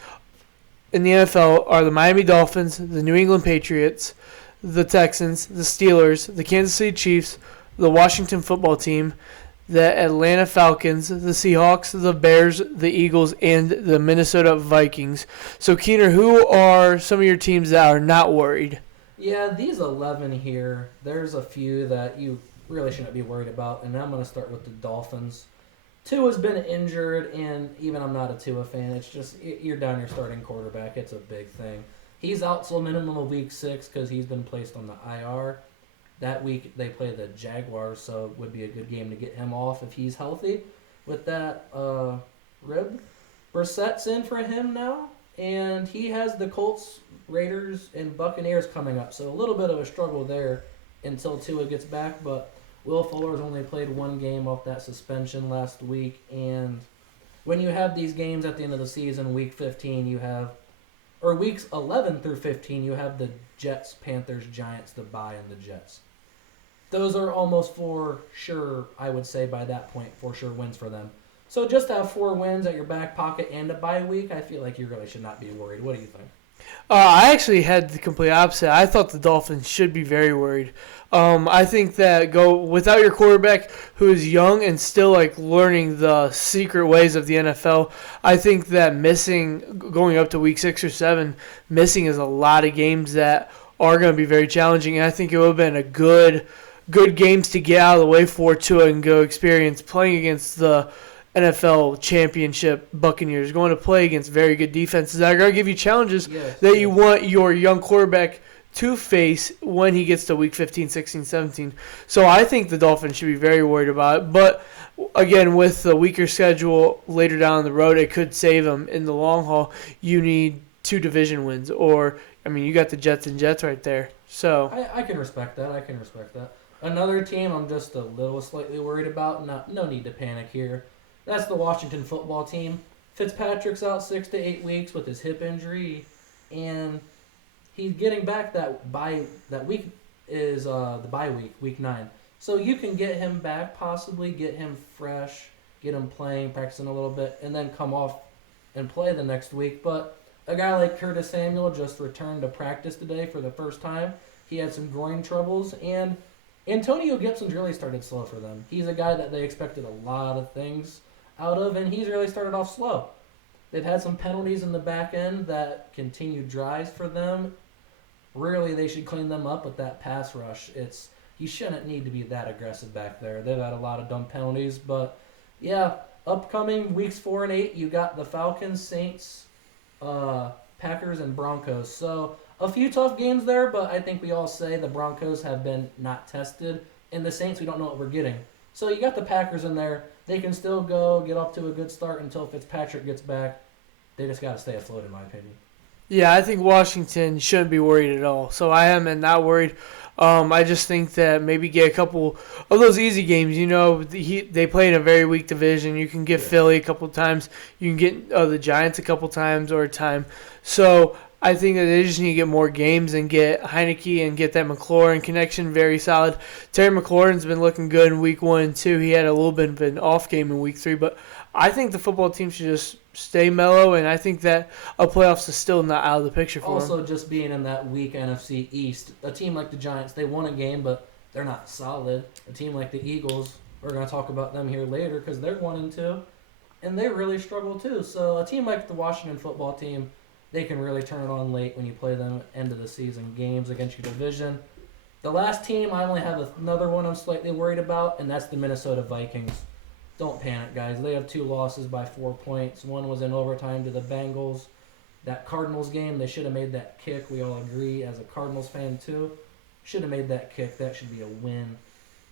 in the NFL are the Miami Dolphins, the New England Patriots, the Texans, the Steelers, the Kansas City Chiefs, the Washington Football Team, the Atlanta Falcons, the Seahawks, the Bears, the Eagles, and the Minnesota Vikings. So, Keener, who are some of your teams that are not worried? Yeah, these 11 here, there's a few that you really shouldn't be worried about, and I'm going to start with the Dolphins. Tua's been injured, and even I'm not a Tua fan. It's just, you're down your starting quarterback. It's a big thing. He's out till minimum of week 6 because he's been placed on the IR. That week they play the Jaguars, so it would be a good game to get him off if he's healthy. With that rib, Brissett's in for him now, and he has the Colts, Raiders, and Buccaneers coming up. So a little bit of a struggle there until Tua gets back. But Will Fuller's only played one game off that suspension last week, and when you have these games at the end of the season, week 15, or weeks 11 through 15, you have the Jets, Panthers, Giants, the bye, and the Jets. Those are almost for sure, I would say by that point, for sure wins for them. So just to have 4 wins at your back pocket and a bye week, I feel like you really should not be worried. What do you think? I actually had the complete opposite. I thought the Dolphins should be very worried. I think that go without your quarterback, who is young and still like learning the secret ways of the NFL. I think that going up to week 6 or 7, missing is a lot of games that are going to be very challenging. And I think it would have been a good games to get out of the way for Tua and go experience playing against the NFL championship Buccaneers, going to play against very good defenses that are going to give you challenges that you want your young quarterback to face when he gets to week 15, 16, 17. So I think the Dolphins should be very worried about it. But again, with the weaker schedule later down the road, it could save them in the long haul. You need 2 division wins, you got the Jets and Jets right there. So I can respect that. Another team I'm just a little slightly worried about. No need to panic here. That's the Washington football team. Fitzpatrick's out 6 to 8 weeks with his hip injury, and he's getting back that week is the bye week, week 9. So you can get him back, possibly get him fresh, get him playing, practicing a little bit, and then come off and play the next week. But a guy like Curtis Samuel just returned to practice today for the first time. He had some groin troubles, and Antonio Gibson's really started slow for them. He's a guy that they expected a lot of things out of, and he's really started off slow. They've had some penalties in the back end that continued drives for them. Really, they should clean them up with that pass rush. He shouldn't need to be that aggressive back there. They've had a lot of dumb penalties, but yeah, upcoming weeks 4 and 8, you got the Falcons, Saints, Packers, and Broncos. So a few tough games there, but I think we all say the Broncos have been not tested, and the Saints, we don't know what we're getting. So you got the Packers in there. They can still get off to a good start until Fitzpatrick gets back. They just got to stay afloat, in my opinion. Yeah, I think Washington shouldn't be worried at all. So I am not worried. I just think that maybe get a couple of those easy games. They play in a very weak division. You can get Philly a couple times. You can get the Giants a couple times or a time. So I think that they just need to get more games and get Heineke and get that McLaurin connection very solid. Terry McLaurin's been looking good in week 1 and 2. He had a little bit of an off game in week 3, but I think the football team should just stay mellow, and I think that a playoffs is still not out of the picture for them. Also, just being in that weak NFC East, a team like the Giants, they won a game, but they're not solid. A team like the Eagles, we're going to talk about them here later because they're 1 and 2, and they really struggle too. So a team like the Washington football team, they can really turn it on late when you play them end of the season games against your division. The last team, I only have another one I'm slightly worried about, and that's the Minnesota Vikings. Don't panic, guys. They have 2 losses by 4 points. One was in overtime to the Bengals. That Cardinals game, they should have made that kick. We all agree as a Cardinals fan, too. Should have made that kick. That should be a win.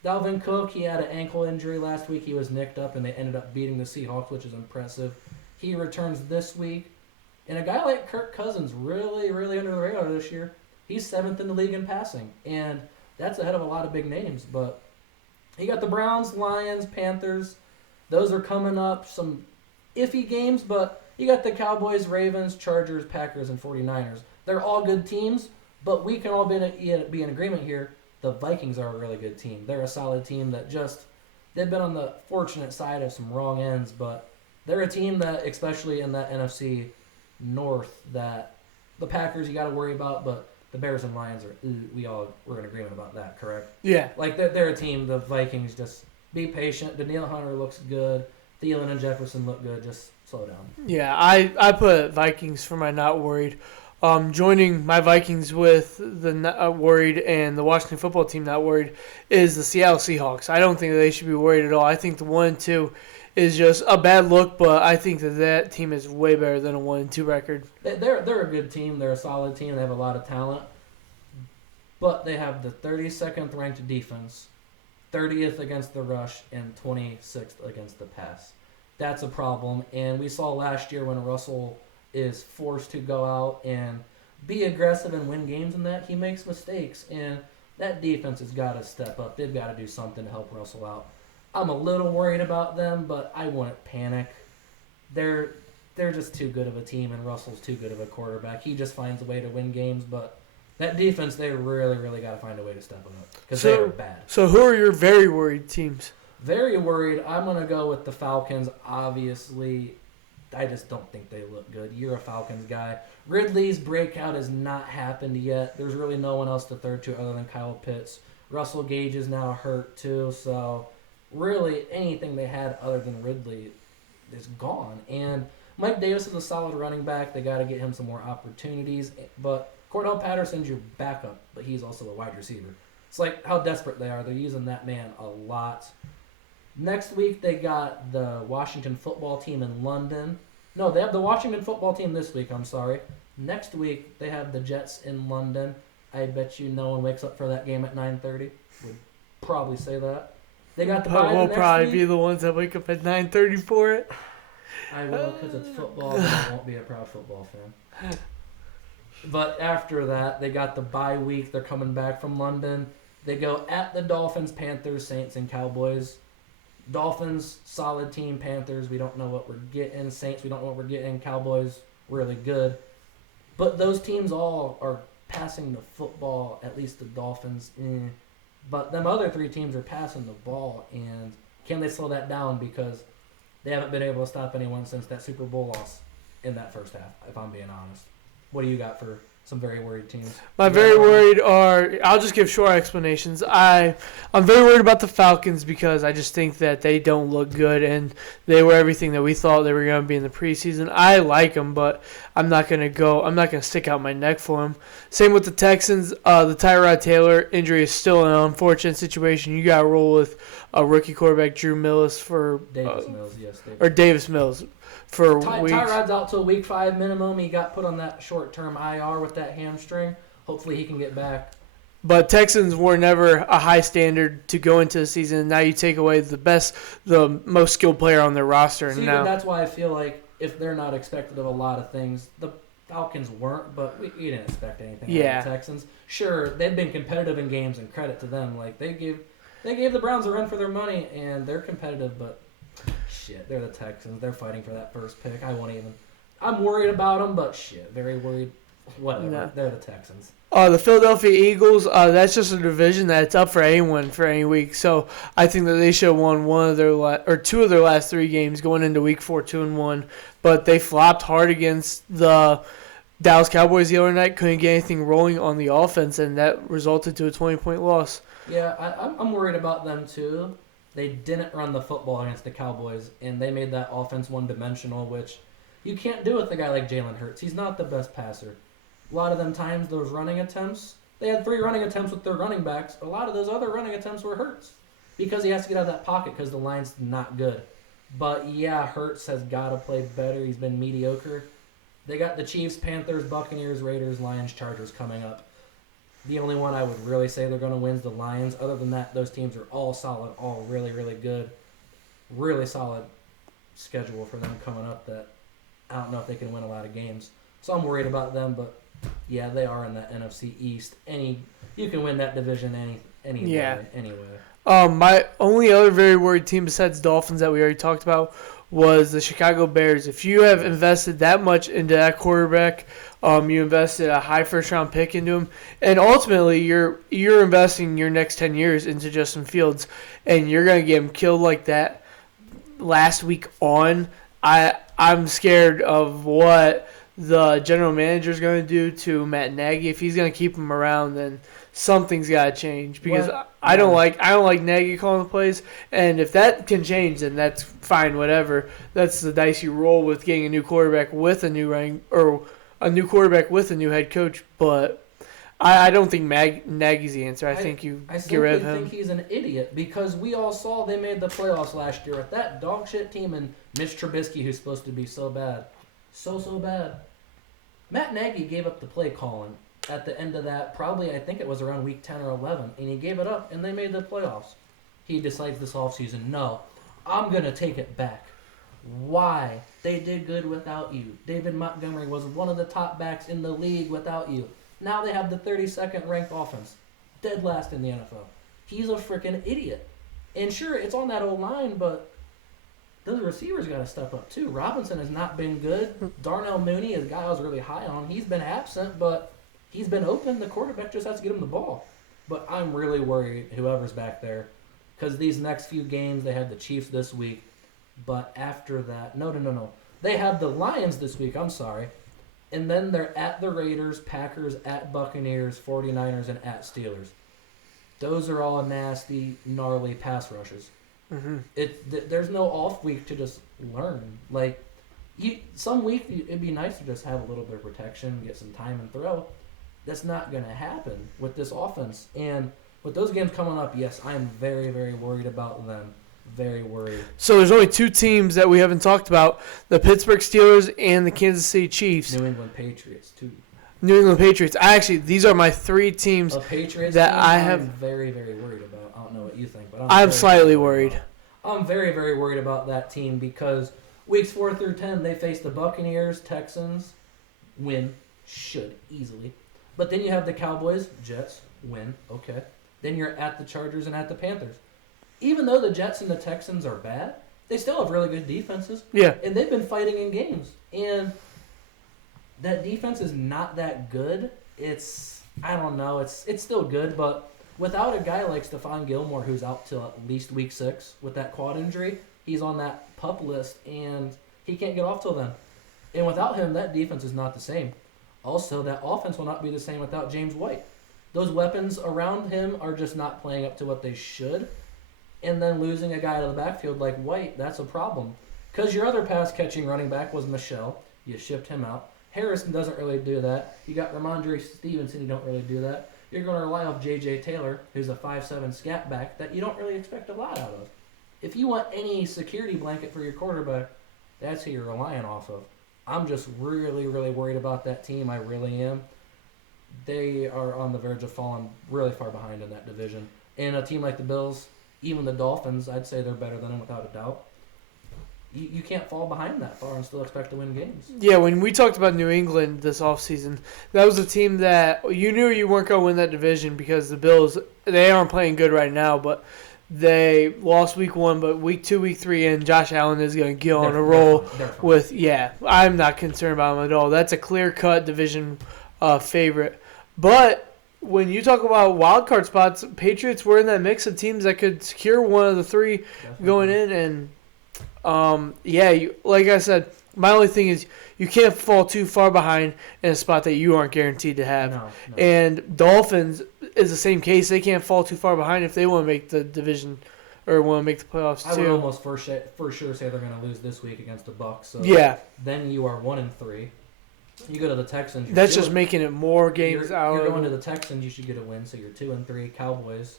Dalvin Cook, he had an ankle injury last week. He was nicked up, and they ended up beating the Seahawks, which is impressive. He returns this week. And a guy like Kirk Cousins, really, really under the radar this year. He's 7th in the league in passing, and that's ahead of a lot of big names. But you got the Browns, Lions, Panthers. Those are coming up. Some iffy games, but you got the Cowboys, Ravens, Chargers, Packers, and 49ers. They're all good teams, but we can all be in agreement here. The Vikings are a really good team. They're a solid team that they've been on the fortunate side of some wrong ends, but they're a team that, especially in that NFC North, that the Packers you got to worry about, but the Bears and Lions we're in agreement about that, correct? Yeah. Like they're a team. The Vikings, just be patient. Danielle Hunter looks good. Thielen and Jefferson look good. Just slow down. Yeah, I put Vikings for my not worried. Joining my Vikings with the not worried and the Washington football team not worried is the Seattle Seahawks. I don't think that they should be worried at all. I think the 1 and 2 is just a bad look, but I think that team is way better than a 1 and 2 record. They're a good team. They're a solid team. They have a lot of talent, but they have the 32nd ranked defense, 30th against the rush, and 26th against the pass. That's a problem, and we saw last year when Russell is forced to go out and be aggressive and win games in that, he makes mistakes. And that defense has got to step up. They've got to do something to help Russell out. I'm a little worried about them, but I wouldn't panic. They're just too good of a team, and Russell's too good of a quarterback. He just finds a way to win games, but that defense, they really, really got to find a way to step it up because they are bad. So who are your very worried teams? Very worried. I'm going to go with the Falcons. Obviously, I just don't think they look good. You're a Falcons guy. Ridley's breakout has not happened yet. There's really no one else to throw to other than Kyle Pitts. Russell Gage is now hurt too, so really anything they had other than Ridley is gone. And Mike Davis is a solid running back. They got to get him some more opportunities. But Cordell Patterson's your backup, but he's also a wide receiver. It's like how desperate they are. They're using that man a lot. Next week, they got the Washington football team in London. No, they have the Washington football team this week, I'm sorry. Next week, they have the Jets in London. I bet you no one wakes up for that game at 9:30. Would probably say that. They got the bye We'll the next probably week. be the ones that wake up at 9:30 for it. I will because it's football, but I won't be a proud football fan. But after that, they got the bye week. They're coming back from London. They go at the Dolphins, Panthers, Saints, and Cowboys. Dolphins, solid team. Panthers, we don't know what we're getting. Saints, we don't know what we're getting. Cowboys, really good. But those teams all are passing the football, at least the Dolphins. But them other three teams are passing the ball, and can they slow that down? Because they haven't been able to stop anyone since that Super Bowl loss in that first half, if I'm being honest. What do you got for some very worried teams? My very worried are, I'll just give short explanations. I'm very worried about the Falcons because I just think that they don't look good, and they were everything that we thought they were going to be in the preseason. I like them, but I'm not going to stick out my neck for them. Same with the Texans. The Tyrod Taylor injury is still an unfortunate situation. You got to roll with a rookie quarterback, Drew Mills, for Davis Mills for weeks. Tyrod's out till week 5 minimum. He got put on that short-term IR with that hamstring. Hopefully he can get back. But Texans were never a high standard to go into the season. And now you take away the most skilled player on their roster. See, now that's why I feel like if they're not expected of a lot of things, the Falcons weren't, but we didn't expect anything out of the Texans. Sure, they've been competitive in games, and credit to them. Like they gave the Browns a run for their money, and they're competitive, but shit, they're the Texans. They're fighting for that first pick. I'm worried about them, but shit, very worried. Whatever. No. They're the Texans. The Philadelphia Eagles, that's just a division that's up for anyone for any week. So I think that they should have won two of their last 3 games going into week 4, 2-1. But they flopped hard against the Dallas Cowboys the other night. Couldn't get anything rolling on the offense, and that resulted to a 20-point loss. Yeah, I'm worried about them too. They didn't run the football against the Cowboys, and they made that offense one-dimensional, which you can't do with a guy like Jalen Hurts. He's not the best passer. A lot of them times, those running attempts, they had 3 running attempts with their running backs. A lot of those other running attempts were Hurts because he has to get out of that pocket because the line's not good. But, yeah, Hurts has got to play better. He's been mediocre. They got the Chiefs, Panthers, Buccaneers, Raiders, Lions, Chargers coming up. The only one I would really say they're going to win is the Lions. Other than that, those teams are all solid, all really, really good. Really solid schedule for them coming up that I don't know if they can win a lot of games. So I'm worried about them, but yeah, they are in the NFC East. You can win that division anyway. My only other very worried team besides Dolphins that we already talked about was the Chicago Bears. If you have invested that much into that quarterback, you invested a high first-round pick into him, and ultimately you're investing your next 10 years into Justin Fields, and you're going to get him killed like that last week on. I'm scared of what the general manager is going to do to Matt Nagy. If he's going to keep him around, then something's got to change because I don't like Nagy calling the plays, and if that can change, then that's fine. Whatever. That's the dice you roll with getting a new quarterback with a new quarterback with a new head coach. But I don't think Nagy's the answer. I think you get rid of him. I think he's an idiot because we all saw they made the playoffs last year with that dog shit team and Mitch Trubisky, who's supposed to be so bad. So bad. Matt Nagy gave up the play calling at the end of that, probably I think it was around week 10 or 11, and he gave it up, and they made the playoffs. He decides this offseason, no, I'm going to take it back. Why? They did good without you. David Montgomery was one of the top backs in the league without you. Now they have the 32nd ranked offense. dead last in the NFL. He's a freaking idiot. And sure, it's on that old line, but those receivers got to step up too. Robinson has not been good. Darnell Mooney is a guy I was really high on. He's been absent, but he's been open. The quarterback just has to get him the ball. But I'm really worried, whoever's back there, because these next few games, they had the Chiefs this week. But after that, no. They have the Lions this week, I'm sorry. And then they're at the Raiders, Packers, at Buccaneers, 49ers, and at Steelers. Those are all nasty, gnarly pass rushes. Mm-hmm. There's no off week to just learn. Like, some week it'd be nice to just have a little bit of protection, get some time and throw. That's not going to happen with this offense. And with those games coming up, yes, I am very, very worried about them. Very worried. So there's only two teams that we haven't talked about: the Pittsburgh Steelers and the Kansas City Chiefs. New England Patriots too. New England Patriots. These are my three teams Patriots that team, I have. I'm very, very worried about. I don't know what you think, but I'm slightly worried. I'm very, very worried about that team because weeks 4 through 10 they face the Buccaneers, Texans, win, should easily, but then you have the Cowboys, Jets, win, okay. Then you're at the Chargers and at the Panthers. Even though the Jets and the Texans are bad, they still have really good defenses. Yeah. And they've been fighting in games. And that defense is not that good. I don't know, it's still good, but without a guy like Stephon Gilmore, who's out till at least week 6 with that quad injury, he's on that PUP list, and he can't get off till then. And without him, that defense is not the same. Also, that offense will not be the same without James White. Those weapons around him are just not playing up to what they should. And then losing a guy to the backfield like White, that's a problem. Because your other pass-catching running back was Michelle. You shipped him out. Harrison doesn't really do that. You got Ramondre Stevenson, you don't really do that. You're going to rely on J.J. Taylor, who's a 5'7" scat back that you don't really expect a lot out of. If you want any security blanket for your quarterback, that's who you're relying off of. I'm just really, really worried about that team. I really am. They are on the verge of falling really far behind in that division. And a team like the Bills, even the Dolphins, I'd say they're better than them without a doubt. You can't fall behind that far and still expect to win games. Yeah, when we talked about New England this offseason, that was a team that you knew you weren't going to win that division because the Bills, they aren't playing good right now, but they lost week 1, but week 2, week 3, and Josh Allen is going to get on a roll with, I'm not concerned about him at all. That's a clear-cut division favorite. But when you talk about wild card spots, Patriots were in that mix of teams that could secure one of the three going in. And, like I said, my only thing is you can't fall too far behind in a spot that you aren't guaranteed to have. No. And Dolphins is the same case. They can't fall too far behind if they want to make the division or want to make the playoffs too. I would almost for sure say they're going to lose this week against the Bucs. So then you are 1-3. You go to the Texans. That's just making it more games out. You're going to the Texans. You should get a win. So you're 2-3. Cowboys,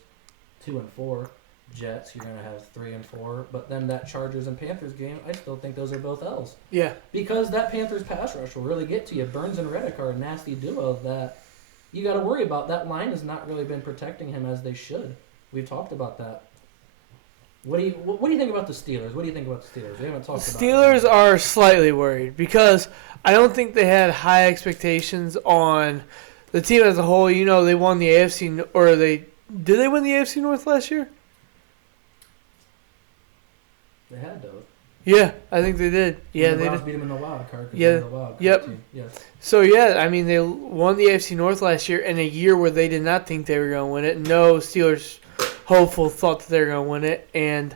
2-4. Jets, you're going to have 3-4. But then that Chargers and Panthers game, I still think those are both L's. Yeah. Because that Panthers pass rush will really get to you. Burns and Reddick are a nasty duo that you got to worry about. That line has not really been protecting him as they should. We've talked about that. What do you think about the Steelers? What do you think about the Steelers? We haven't talked about Steelers are slightly worried because I don't think they had high expectations on the team as a whole. You know, they won the AFC, or did they win the AFC North last year? They had to. Yeah, I think they did. Yeah, they did. Beat them in the wild card. Yeah. Yep. Team. Yes. So I mean, they won the AFC North last year in a year where they did not think they were going to win it. No Steelers hopeful thought that they were going to win it, and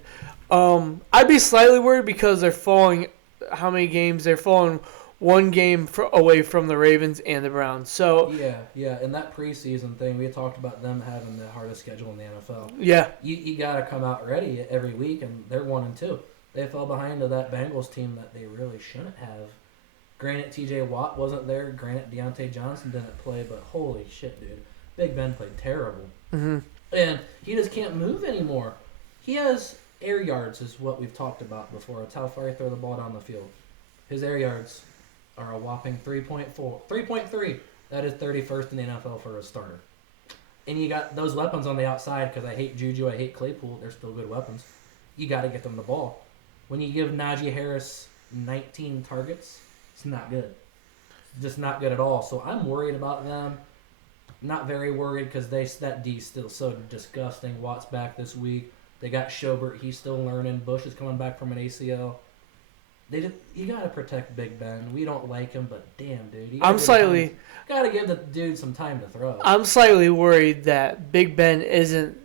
I'd be slightly worried because they're falling. How many games? They're falling one game away from the Ravens and the Browns. So yeah, and that preseason thing, we had talked about them having the hardest schedule in the NFL. Yeah, you got to come out ready every week, and they're 1-2. They fell behind to that Bengals team that they really shouldn't have. Granted, T.J. Watt wasn't there. Granted, Deontay Johnson didn't play, but holy shit, dude, Big Ben played terrible. Mm-hmm. And he just can't move anymore. He has air yards, is what we've talked about before. It's how far he throw the ball down the field. His air yards are a whopping 3.3. That is 31st in the NFL for a starter. And you got those weapons on the outside, because I hate Juju, I hate Claypool. They're still good weapons. You got to get them the ball. When you give Najee Harris 19 targets, it's not good. It's just not good at all. So I'm worried about them. Not very worried because that D's still so disgusting. Watt's back this week. They got Schobert. He's still learning. Bush is coming back from an ACL. You gotta protect Big Ben. We don't like him, but damn, dude. Gotta give the dude some time to throw. I'm slightly worried that Big Ben isn't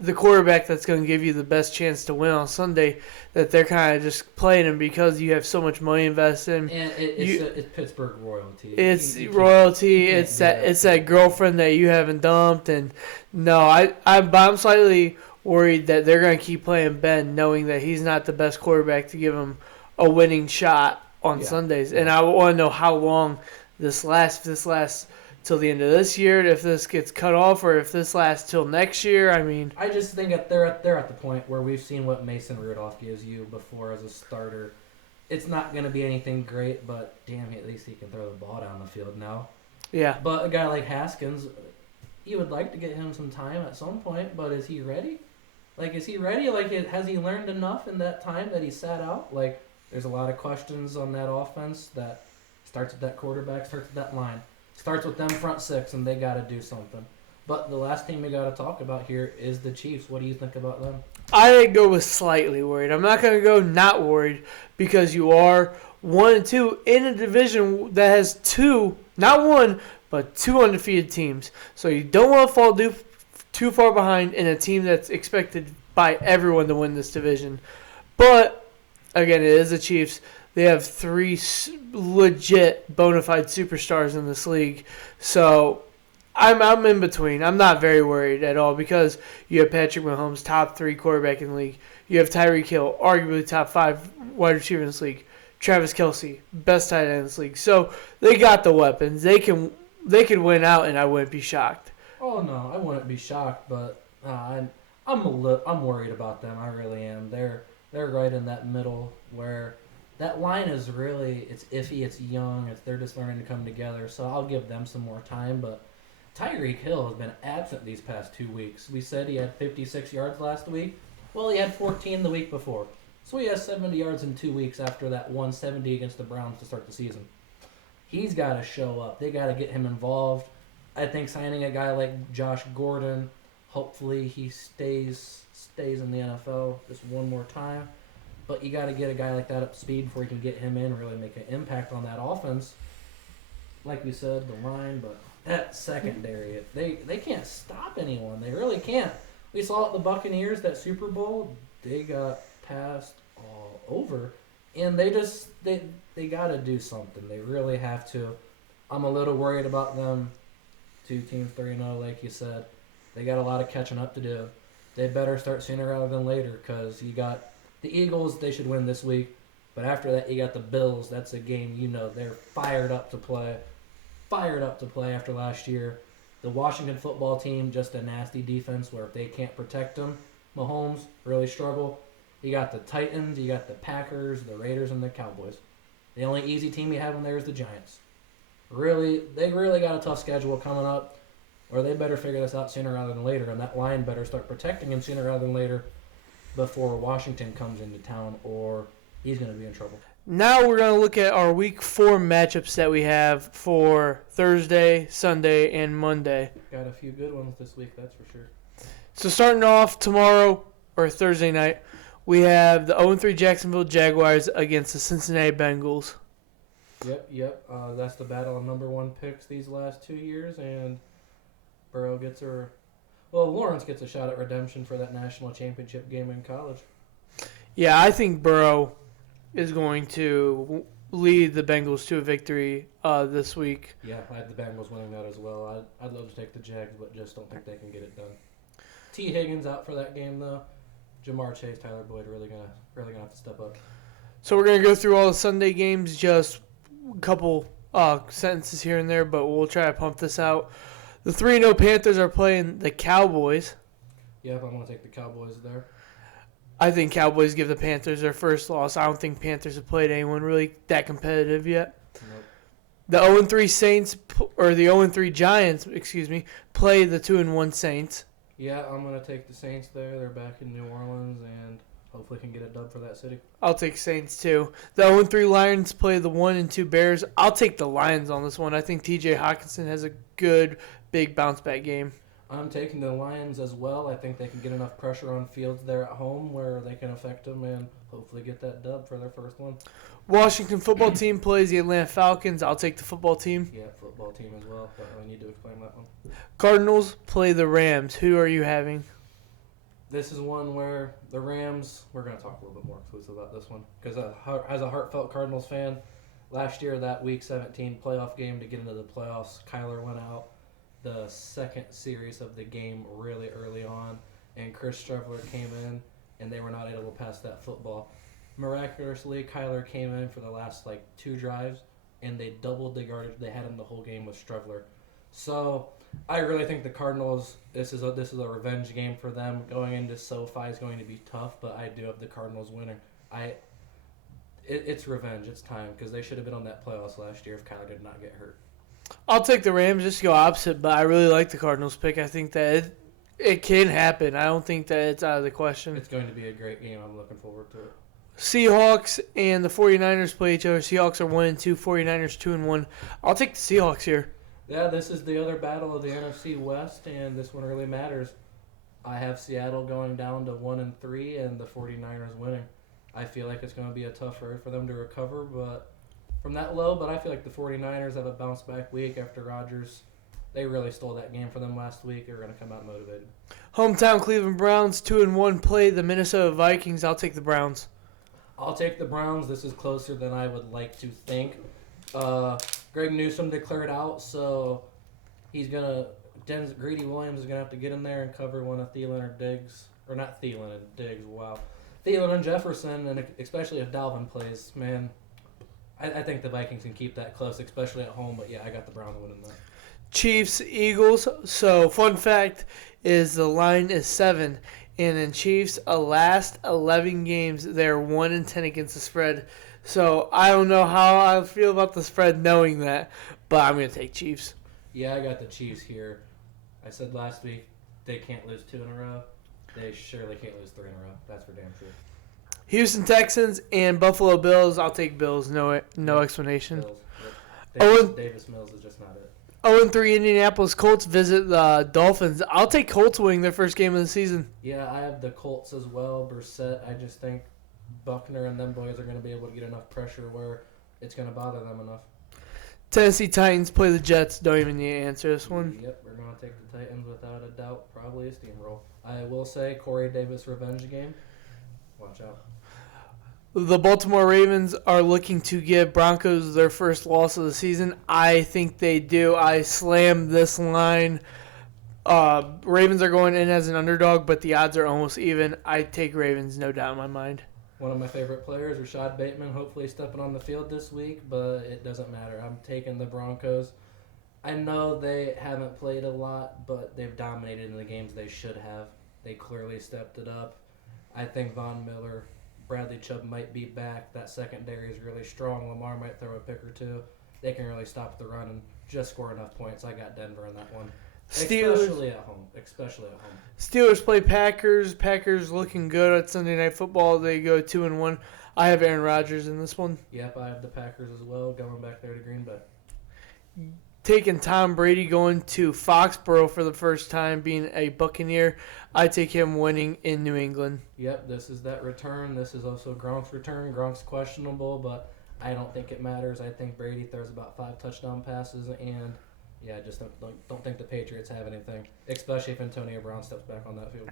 the quarterback that's going to give you the best chance to win on Sunday. That they're kind of just playing him because you have so much money invested in. And it's Pittsburgh royalty. It's royalty. It's that girlfriend that you haven't dumped. And no, I'm slightly worried that they're going to keep playing Ben, knowing that he's not the best quarterback to give him a winning shot on Sundays. And I want to know how long this lasts. If this lasts till the end of this year, if this gets cut off, or if this lasts till next year. I mean, I just think that they're at the point where we've seen what Mason Rudolph gives you before as a starter. It's not going to be anything great, but damn, at least he can throw the ball down the field now. Yeah. But a guy like Haskins, you would like to get him some time at some point, but is he ready? Is he ready? Has he learned enough in that time that he sat out? There's a lot of questions on that offense that starts with that quarterback, starts with that line, starts with them front six, and they got to do something. But the last team we got to talk about here is the Chiefs. What do you think about them? I go with slightly worried. I'm not going to go not worried because you are 1-2 in a division that has two, not one, but two undefeated teams. So you don't want to fall too far behind in a team that's expected by everyone to win this division. But again, it is the Chiefs. They have three legit bona fide superstars in this league. So I'm in between. I'm not very worried at all because you have Patrick Mahomes, top 3 quarterback in the league. You have Tyreek Hill, arguably top 5 wide receiver in this league. Travis Kelce, best tight end in this league. So they got the weapons. They could win out, and I wouldn't be shocked. Oh no, I wouldn't be shocked, but I'm worried about them. I really am. They're right in that middle where that line is really, it's iffy, it's young, they're just learning to come together. So I'll give them some more time. But Tyreek Hill has been absent these past 2 weeks. We said he had 56 yards last week. Well, he had 14 the week before. So he has 70 yards in 2 weeks after that 170 against the Browns to start the season. He's got to show up. They got to get him involved. I think signing a guy like Josh Gordon, hopefully he stays in the NFL just one more time. But you got to get a guy like that up to speed before you can get him in and really make an impact on that offense. Like we said, the line, but that secondary, they can't stop anyone. They really can't. We saw it the Buccaneers, that Super Bowl. They got passed all over. And they got to do something. They really have to. I'm a little worried about them. 2 teams 3-0, like you said. They got a lot of catching up to do. They better start sooner rather than later because you got the Eagles. They should win this week. But after that, you got the Bills. That's a game they're fired up to play. Fired up to play after last year. The Washington football team, just a nasty defense where if they can't protect them, Mahomes really struggle. You got the Titans, you got the Packers, the Raiders, and the Cowboys. The only easy team you have in there is the Giants. They really got a tough schedule coming up, or they better figure this out sooner rather than later, and that line better start protecting him sooner rather than later before Washington comes into town, or he's going to be in trouble. Now we're going to look at our Week 4 matchups that we have for Thursday, Sunday, and Monday. Got a few good ones this week, that's for sure. So starting off tomorrow, or Thursday night, we have the 0-3 Jacksonville Jaguars against the Cincinnati Bengals. Yep. That's the battle of number 1 picks these last 2 years, and Lawrence gets a shot at redemption for that national championship game in college. Yeah, I think Burrow is going to lead the Bengals to a victory this week. Yeah, I had the Bengals winning that as well. I'd love to take the Jags, but just don't think they can get it done. T. Higgins out for that game, though. Jamar Chase, Tyler Boyd really gonna have to step up. So we're gonna go through all the Sunday games, just a couple sentences here and there, but we'll try to pump this out. The 3-0 Panthers are playing the Cowboys. Yep, I'm gonna take the Cowboys there. I think Cowboys give the Panthers their first loss. I don't think Panthers have played anyone really that competitive yet. Nope. The 0-3 Saints, or the 0-3 Giants, play the 2-1 Saints. Yeah, I'm going to take the Saints there. They're back in New Orleans, and hopefully can get a dub for that city. I'll take Saints too. The 0-3 Lions play the 1-2 Bears. I'll take the Lions on this one. I think T.J. Hawkinson has a good, big bounce back game. I'm taking the Lions as well. I think they can get enough pressure on Fields there at home where they can affect them and hopefully get that dub for their first one. Washington football team plays the Atlanta Falcons. I'll take the football team. Yeah, football team as well. Don't really need to explain that one. Cardinals play the Rams. Who are you having? This is one where the Rams, we're going to talk a little bit more exclusive about this one. Because as a heartfelt Cardinals fan, last year that Week 17 playoff game to get into the playoffs, Kyler went out the second series of the game really early on, and Chris Streveler came in, and they were not able to pass that football. Miraculously, Kyler came in for the last 2 drives, and they doubled the yardage they had in the whole game with Streveler. So I really think the Cardinals, this is a revenge game for them. Going into SoFi is going to be tough, but I do have the Cardinals winning. It's revenge. It's time, because they should have been on that playoffs last year if Kyler did not get hurt. I'll take the Rams just to go opposite, but I really like the Cardinals pick. I think that it can happen. I don't think that it's out of the question. It's going to be a great game. I'm looking forward to it. Seahawks and the 49ers play each other. Seahawks are 1-2, 49ers 2-1. I'll take the Seahawks here. Yeah, this is the other battle of the NFC West, and this one really matters. I have Seattle going down to 1-3 and the 49ers winning. I feel like it's going to be a tough road for them to recover, but from that low, but I feel like the 49ers have a bounce back week after Rodgers. They really stole that game for them last week. They're going to come out motivated. Hometown Cleveland Browns 2-1 play the Minnesota Vikings. I'll take the Browns. I'll take the Browns. This is closer than I would like to think. Greg Newsome declared out, so he's going to Greedy Williams is going to have to get in there and cover one of Thielen or Diggs. Or not Thielen and Diggs, wow. Thielen and Jefferson, and especially if Dalvin plays, man. I think the Vikings can keep that close, especially at home. But, yeah, I got the Browns winning that. Chiefs, Eagles. So, fun fact is the line is 7. And in Chiefs, last 11 games, they're 1-10 against the spread. So, I don't know how I feel about the spread knowing that. But I'm going to take Chiefs. Yeah, I got the Chiefs here. I said last week they can't lose 2 in a row. They surely can't lose 3 in a row. That's for damn sure. Houston Texans and Buffalo Bills. I'll take Bills. No explanation. Bills. Davis Mills is just not it. 0-3 Indianapolis Colts visit the Dolphins. I'll take Colts winning their first game of the season. Yeah, I have the Colts as well. Brissett, I just think Buckner and them boys are going to be able to get enough pressure where it's going to bother them enough. Tennessee Titans play the Jets. Don't even need to answer this one. Yep, we're going to take the Titans without a doubt. Probably a steamroll. I will say Corey Davis revenge game. Watch out. The Baltimore Ravens are looking to give Broncos their first loss of the season. I think they do. I slammed this line. Ravens are going in as an underdog, but the odds are almost even. I take Ravens, no doubt in my mind. One of my favorite players, Rashad Bateman, hopefully stepping on the field this week, but it doesn't matter. I'm taking the Broncos. I know they haven't played a lot, but they've dominated in the games they should have. They clearly stepped it up. I think Von Miller, Bradley Chubb might be back. That secondary is really strong. Lamar might throw a pick or two. They can really stop the run and just score enough points. I got Denver in that one. Especially at home. Steelers play Packers. Packers looking good at Sunday Night Football. They go 2-1. I have Aaron Rodgers in this one. Yep, I have the Packers as well, going back there to Green Bay. Taking Tom Brady going to Foxborough for the first time, being a Buccaneer. I take him winning in New England. Yep, this is that return. This is also Gronk's return. Gronk's questionable, but I don't think it matters. I think Brady throws about 5 touchdown passes, and yeah, I just don't think the Patriots have anything, especially if Antonio Brown steps back on that field.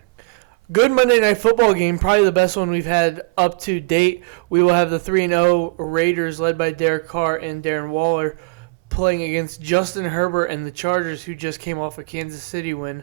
Good Monday Night Football game, probably the best one we've had up to date. We will have the 3-0 Raiders led by Derek Carr and Darren Waller playing against Justin Herbert and the Chargers, who just came off a Kansas City win.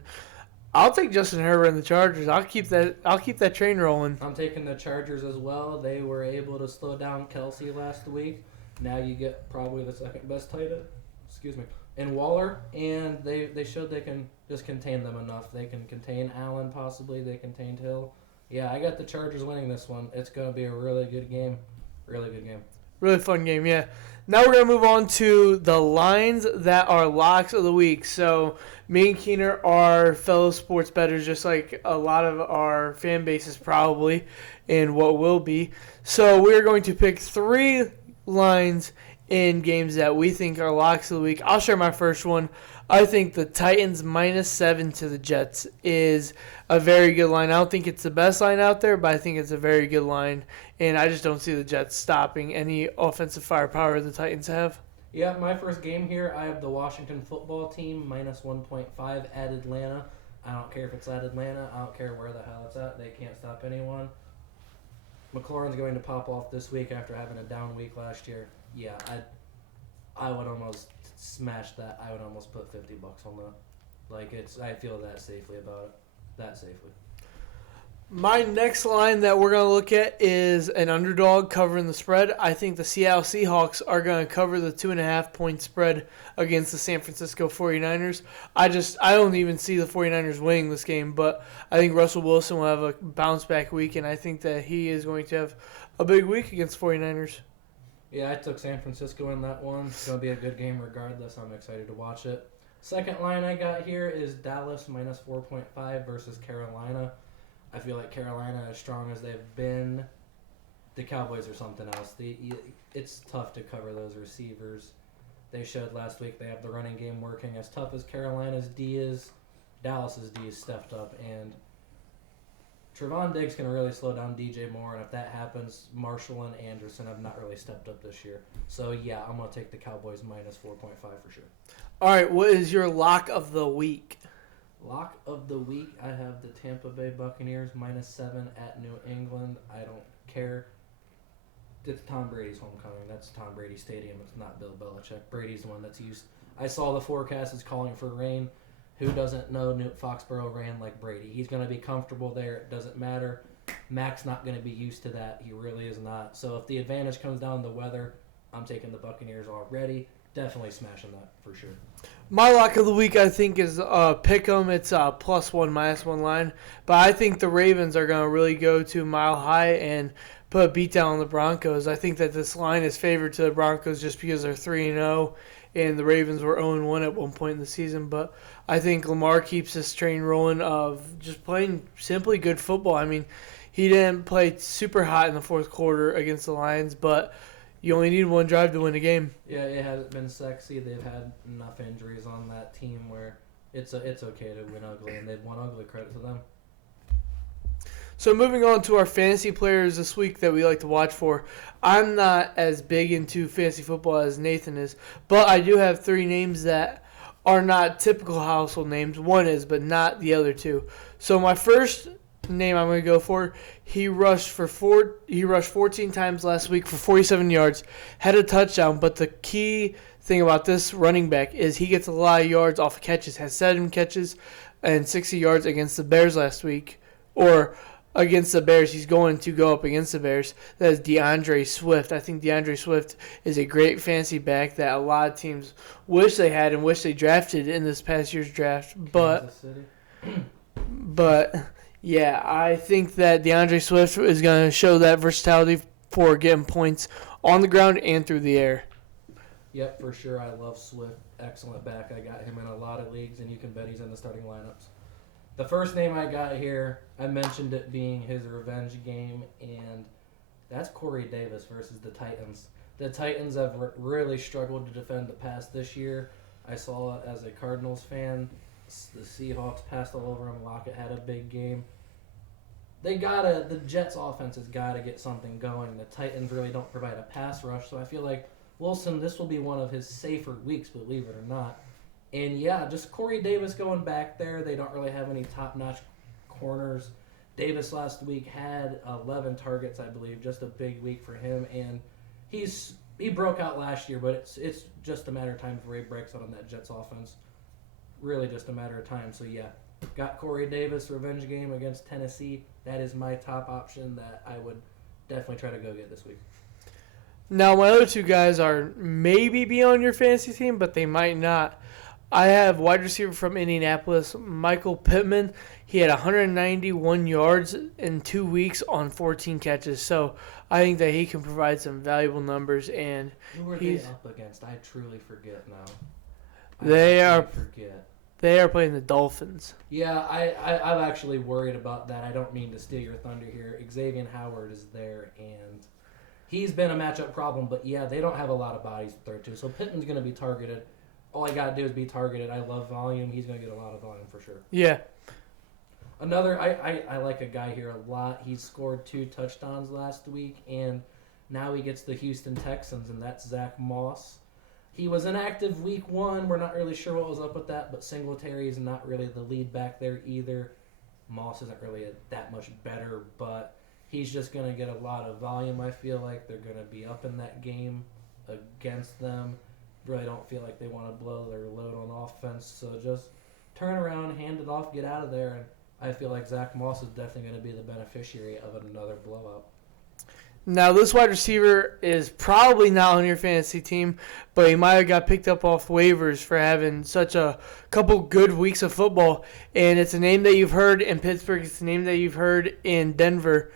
I'll take Justin Herbert and the Chargers. I'll keep that train rolling. I'm taking the Chargers as well. They were able to slow down Kelsey last week. Now you get probably the second best tight end, in Waller, and they showed they can just contain them enough. They can contain Allen possibly. They contained Hill. Yeah, I got the Chargers winning this one. It's going to be a really good game. Really good game. Really fun game, yeah. Now we're going to move on to the lines that are locks of the week. So me and Keener are fellow sports bettors, just like a lot of our fan bases probably. and what will be. So we're going to pick 3 lines in games that we think are locks of the week. I'll share my first one. I think the Titans -7 to the Jets is a very good line. I don't think it's the best line out there, but I think it's a very good line. And I just don't see the Jets stopping any offensive firepower the Titans have. Yeah, my first game here, I have the Washington football team -1.5 at Atlanta. I don't care if it's at Atlanta. I don't care where the hell it's at. They can't stop anyone. McLaurin's going to pop off this week after having a down week last year. Yeah, I would almost smash that. I would almost put $50 on that. I feel that safely about it. That safely. My next line that we're going to look at is an underdog covering the spread. I think the Seattle Seahawks are going to cover the 2.5-point spread against the San Francisco 49ers. I don't even see the 49ers winning this game, but I think Russell Wilson will have a bounce-back week, and I think that he is going to have a big week against 49ers. Yeah, I took San Francisco in that one. It's going to be a good game regardless. I'm excited to watch it. Second line I got here is Dallas -4.5 versus Carolina. I feel like Carolina, as strong as they've been, the Cowboys are something else. It's tough to cover those receivers. They showed last week they have the running game working. As tough as Carolina's D is, Dallas's D is stepped up. And Trevon Diggs can really slow down DJ Moore. And if that happens, Marshall and Anderson have not really stepped up this year. So, yeah, I'm going to take the Cowboys -4.5 for sure. All right, what is your lock of the week? Lock of the week, I have the Tampa Bay Buccaneers -7 at New England. I don't care. It's Tom Brady's homecoming. That's Tom Brady Stadium. It's not Bill Belichick. Brady's the one that's used. I saw the forecast is calling for rain. Who doesn't know Foxborough ran like Brady? He's going to be comfortable there. It doesn't matter. Mac's not going to be used to that. He really is not. So if the advantage comes down to the weather, I'm taking the Buccaneers already. Definitely smashing that for sure. My lock of the week, I think, is Pick'em. It's +1, -1 line. But I think the Ravens are going to really go to Mile High and put a beat down on the Broncos. I think that this line is favored to the Broncos just because they're 3-0, and the Ravens were 0-1 at one point in the season. But I think Lamar keeps this train rolling of just playing simply good football. I mean, he didn't play super hot in the fourth quarter against the Lions, but you only need one drive to win a game. Yeah, it hasn't been sexy. They've had enough injuries on that team where it's okay to win ugly, and they've won ugly. Credit to them. So moving on to our fantasy players this week that we like to watch for. I'm not as big into fantasy football as Nathan is, but I do have 3 names that are not typical household names. One is, but not the other 2. So my first name I'm going to go for, he rushed 14 times last week for 47 yards, had a touchdown, but the key thing about this running back is he gets a lot of yards off of catches, has 7 catches and 60 yards against the Bears last week, or against the Bears. He's going to go up against the Bears. That is DeAndre Swift. I think DeAndre Swift is a great fantasy back that a lot of teams wish they had and wish they drafted in this past year's draft, but yeah, I think that DeAndre Swift is going to show that versatility for getting points on the ground and through the air. Yep, for sure. I love Swift. Excellent back. I got him in a lot of leagues, and you can bet he's in the starting lineups. The first name I got here, I mentioned it being his revenge game, and that's Corey Davis versus the Titans. The Titans have really struggled to defend the pass this year. I saw it as a Cardinals fan. The Seahawks passed all over him. Lockett had a big game. The Jets' offense has got to get something going. The Titans really don't provide a pass rush, so I feel like Wilson, this will be one of his safer weeks, believe it or not. And yeah, just Corey Davis going back there. They don't really have any top-notch corners. Davis last week had 11 targets, I believe, just a big week for him. And he broke out last year, but it's just a matter of time before he breaks out on that Jets offense. Really just a matter of time. So yeah, got Corey Davis, revenge game against Tennessee. That is my top option that I would definitely try to go get this week. Now, my other 2 guys are maybe be on your fantasy team, but they might not. I have wide receiver from Indianapolis, Michael Pittman. He had 191 yards in 2 weeks on 14 catches. So I think that he can provide some valuable numbers. And who are they up against? I truly forget now. They are. Forget. They are playing the Dolphins. Yeah, I'm actually worried about that. I don't mean to steal your thunder here. Xavier Howard is there, and he's been a matchup problem. But, yeah, they don't have a lot of bodies to throw to. So Pittman's going to be targeted. All I got to do is be targeted. I love volume. He's going to get a lot of volume for sure. Yeah. Another, I like a guy here a lot. He scored 2 touchdowns last week, and now he gets the Houston Texans, and that's Zach Moss. He was inactive week 1. We're not really sure what was up with that, but Singletary is not really the lead back there either. Moss isn't really that much better, but he's just going to get a lot of volume, I feel like. They're going to be up in that game against them. Really don't feel like they want to blow their load on offense, so just turn around, hand it off, get out of there, and I feel like Zach Moss is definitely going to be the beneficiary of another blowout. Now, this wide receiver is probably not on your fantasy team, but he might have got picked up off waivers for having such a couple good weeks of football. And it's a name that you've heard in Pittsburgh. It's a name that you've heard in Denver.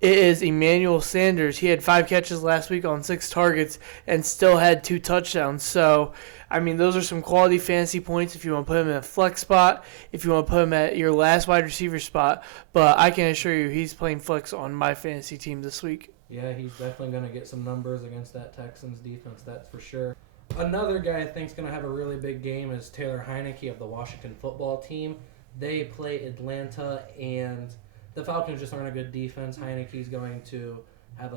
It is Emmanuel Sanders. He had 5 catches last week on 6 targets and still had 2 touchdowns. So, I mean, those are some quality fantasy points if you want to put him in a flex spot, if you want to put him at your last wide receiver spot. But I can assure you he's playing flex on my fantasy team this week. Yeah, he's definitely going to get some numbers against that Texans defense, that's for sure. Another guy I think is going to have a really big game is Taylor Heineke of the Washington football team. They play Atlanta, and the Falcons just aren't a good defense. Heineke's going to have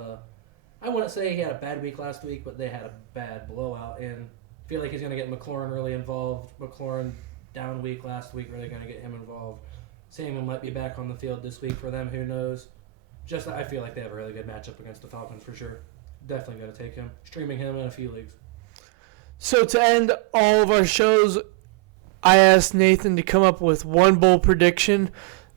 I wouldn't say he had a bad week last week, but they had a bad blowout, and I feel like he's going to get McLaurin really involved. McLaurin down week last week, really going to get him involved. Samuel might be back on the field this week for them, who knows. Just I feel like they have a really good matchup against the Falcons for sure. Definitely going to take him. Streaming him in a few leagues. So to end all of our shows, I asked Nathan to come up with one bold prediction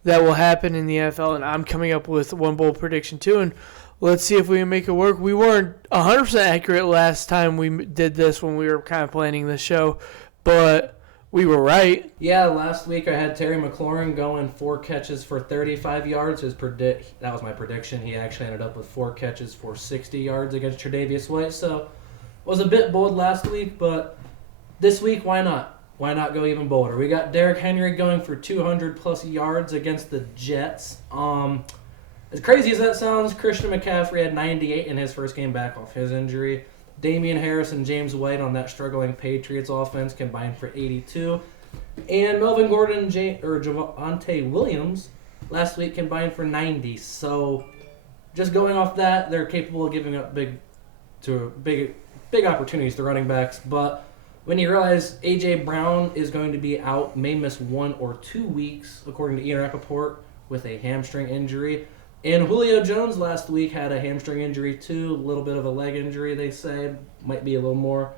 that will happen in the NFL, and I'm coming up with one bold prediction too, and let's see if we can make it work. We weren't 100% accurate last time we did this when we were kind of planning this show, but we were right. Yeah, last week I had Terry McLaurin going 4 catches for 35 yards. That was my prediction. He actually ended up with 4 catches for 60 yards against Tre'Davious White. So it was a bit bold last week, but this week, why not? Why not go even bolder? We got Derrick Henry going for 200-plus yards against the Jets. As crazy as that sounds, Christian McCaffrey had 98 in his first game back off his injury. Damian Harris and James White on that struggling Patriots offense combined for 82. And Melvin Gordon and Javonte Williams last week combined for 90. So just going off that, they're capable of giving up big opportunities to running backs. But when you realize A.J. Brown is going to be out, may miss 1 or 2 weeks, according to Ian Rappaport, with a hamstring injury. And Julio Jones last week had a hamstring injury too, a little bit of a leg injury, they say. Might be a little more.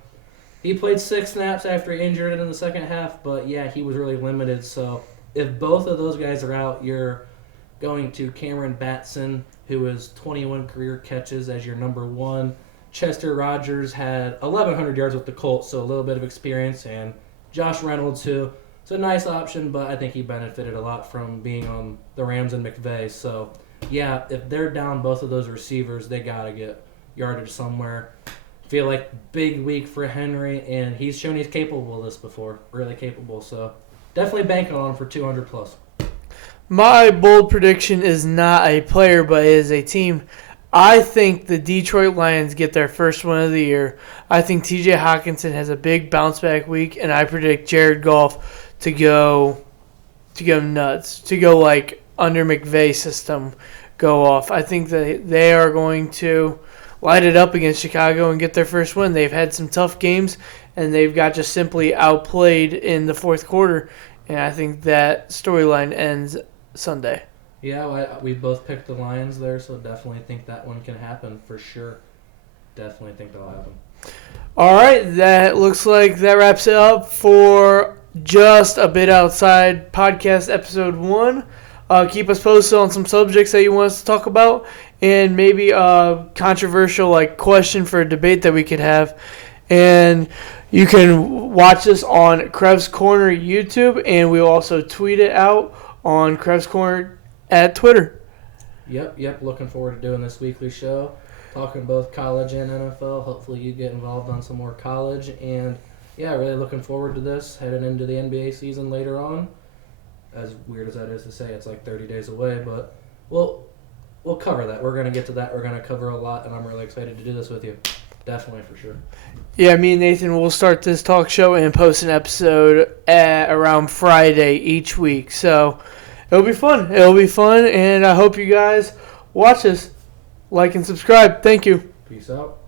He played 6 snaps after he injured it in the second half, but yeah, he was really limited. So if both of those guys are out, you're going to Cameron Batson, who has 21 career catches as your number 1. Chester Rogers had 1,100 yards with the Colts, so a little bit of experience. And Josh Reynolds, who it's a nice option, but I think he benefited a lot from being on the Rams and McVay. So yeah, if they're down both of those receivers, they got to get yardage somewhere. Feel like big week for Henry, and he's shown he's capable of this before. Really capable, so definitely banking on him for 200+. My bold prediction is not a player, but it is a team. I think the Detroit Lions get their first win of the year. I think T.J. Hawkinson has a big bounce-back week, and I predict Jared Goff to go nuts, to go like under McVay's system, go off. I think that they are going to light it up against Chicago and get their first win. They've had some tough games, and they've got just simply outplayed in the fourth quarter, and I think that storyline ends Sunday. Yeah, we both picked the Lions there, so definitely think that one can happen for sure. Definitely think that'll happen. All right, that looks like that wraps it up for Just a Bit Outside podcast episode 1. Keep us posted on some subjects that you want us to talk about, and maybe a controversial question for a debate that we could have. And you can watch this on Crev's Corner YouTube, and we'll also tweet it out on Crev's Corner at Twitter. Yep. Looking forward to doing this weekly show, talking both college and NFL. Hopefully you get involved on some more college. And yeah, really looking forward to this, heading into the NBA season later on. As weird as that is to say, it's like 30 days away, but we'll cover that. We're going to get to that. We're going to cover a lot, and I'm really excited to do this with you. Definitely, for sure. Yeah, me and Nathan will start this talk show and post an episode at around Friday each week. So it'll be fun. And I hope you guys watch this. Like and subscribe. Thank you. Peace out.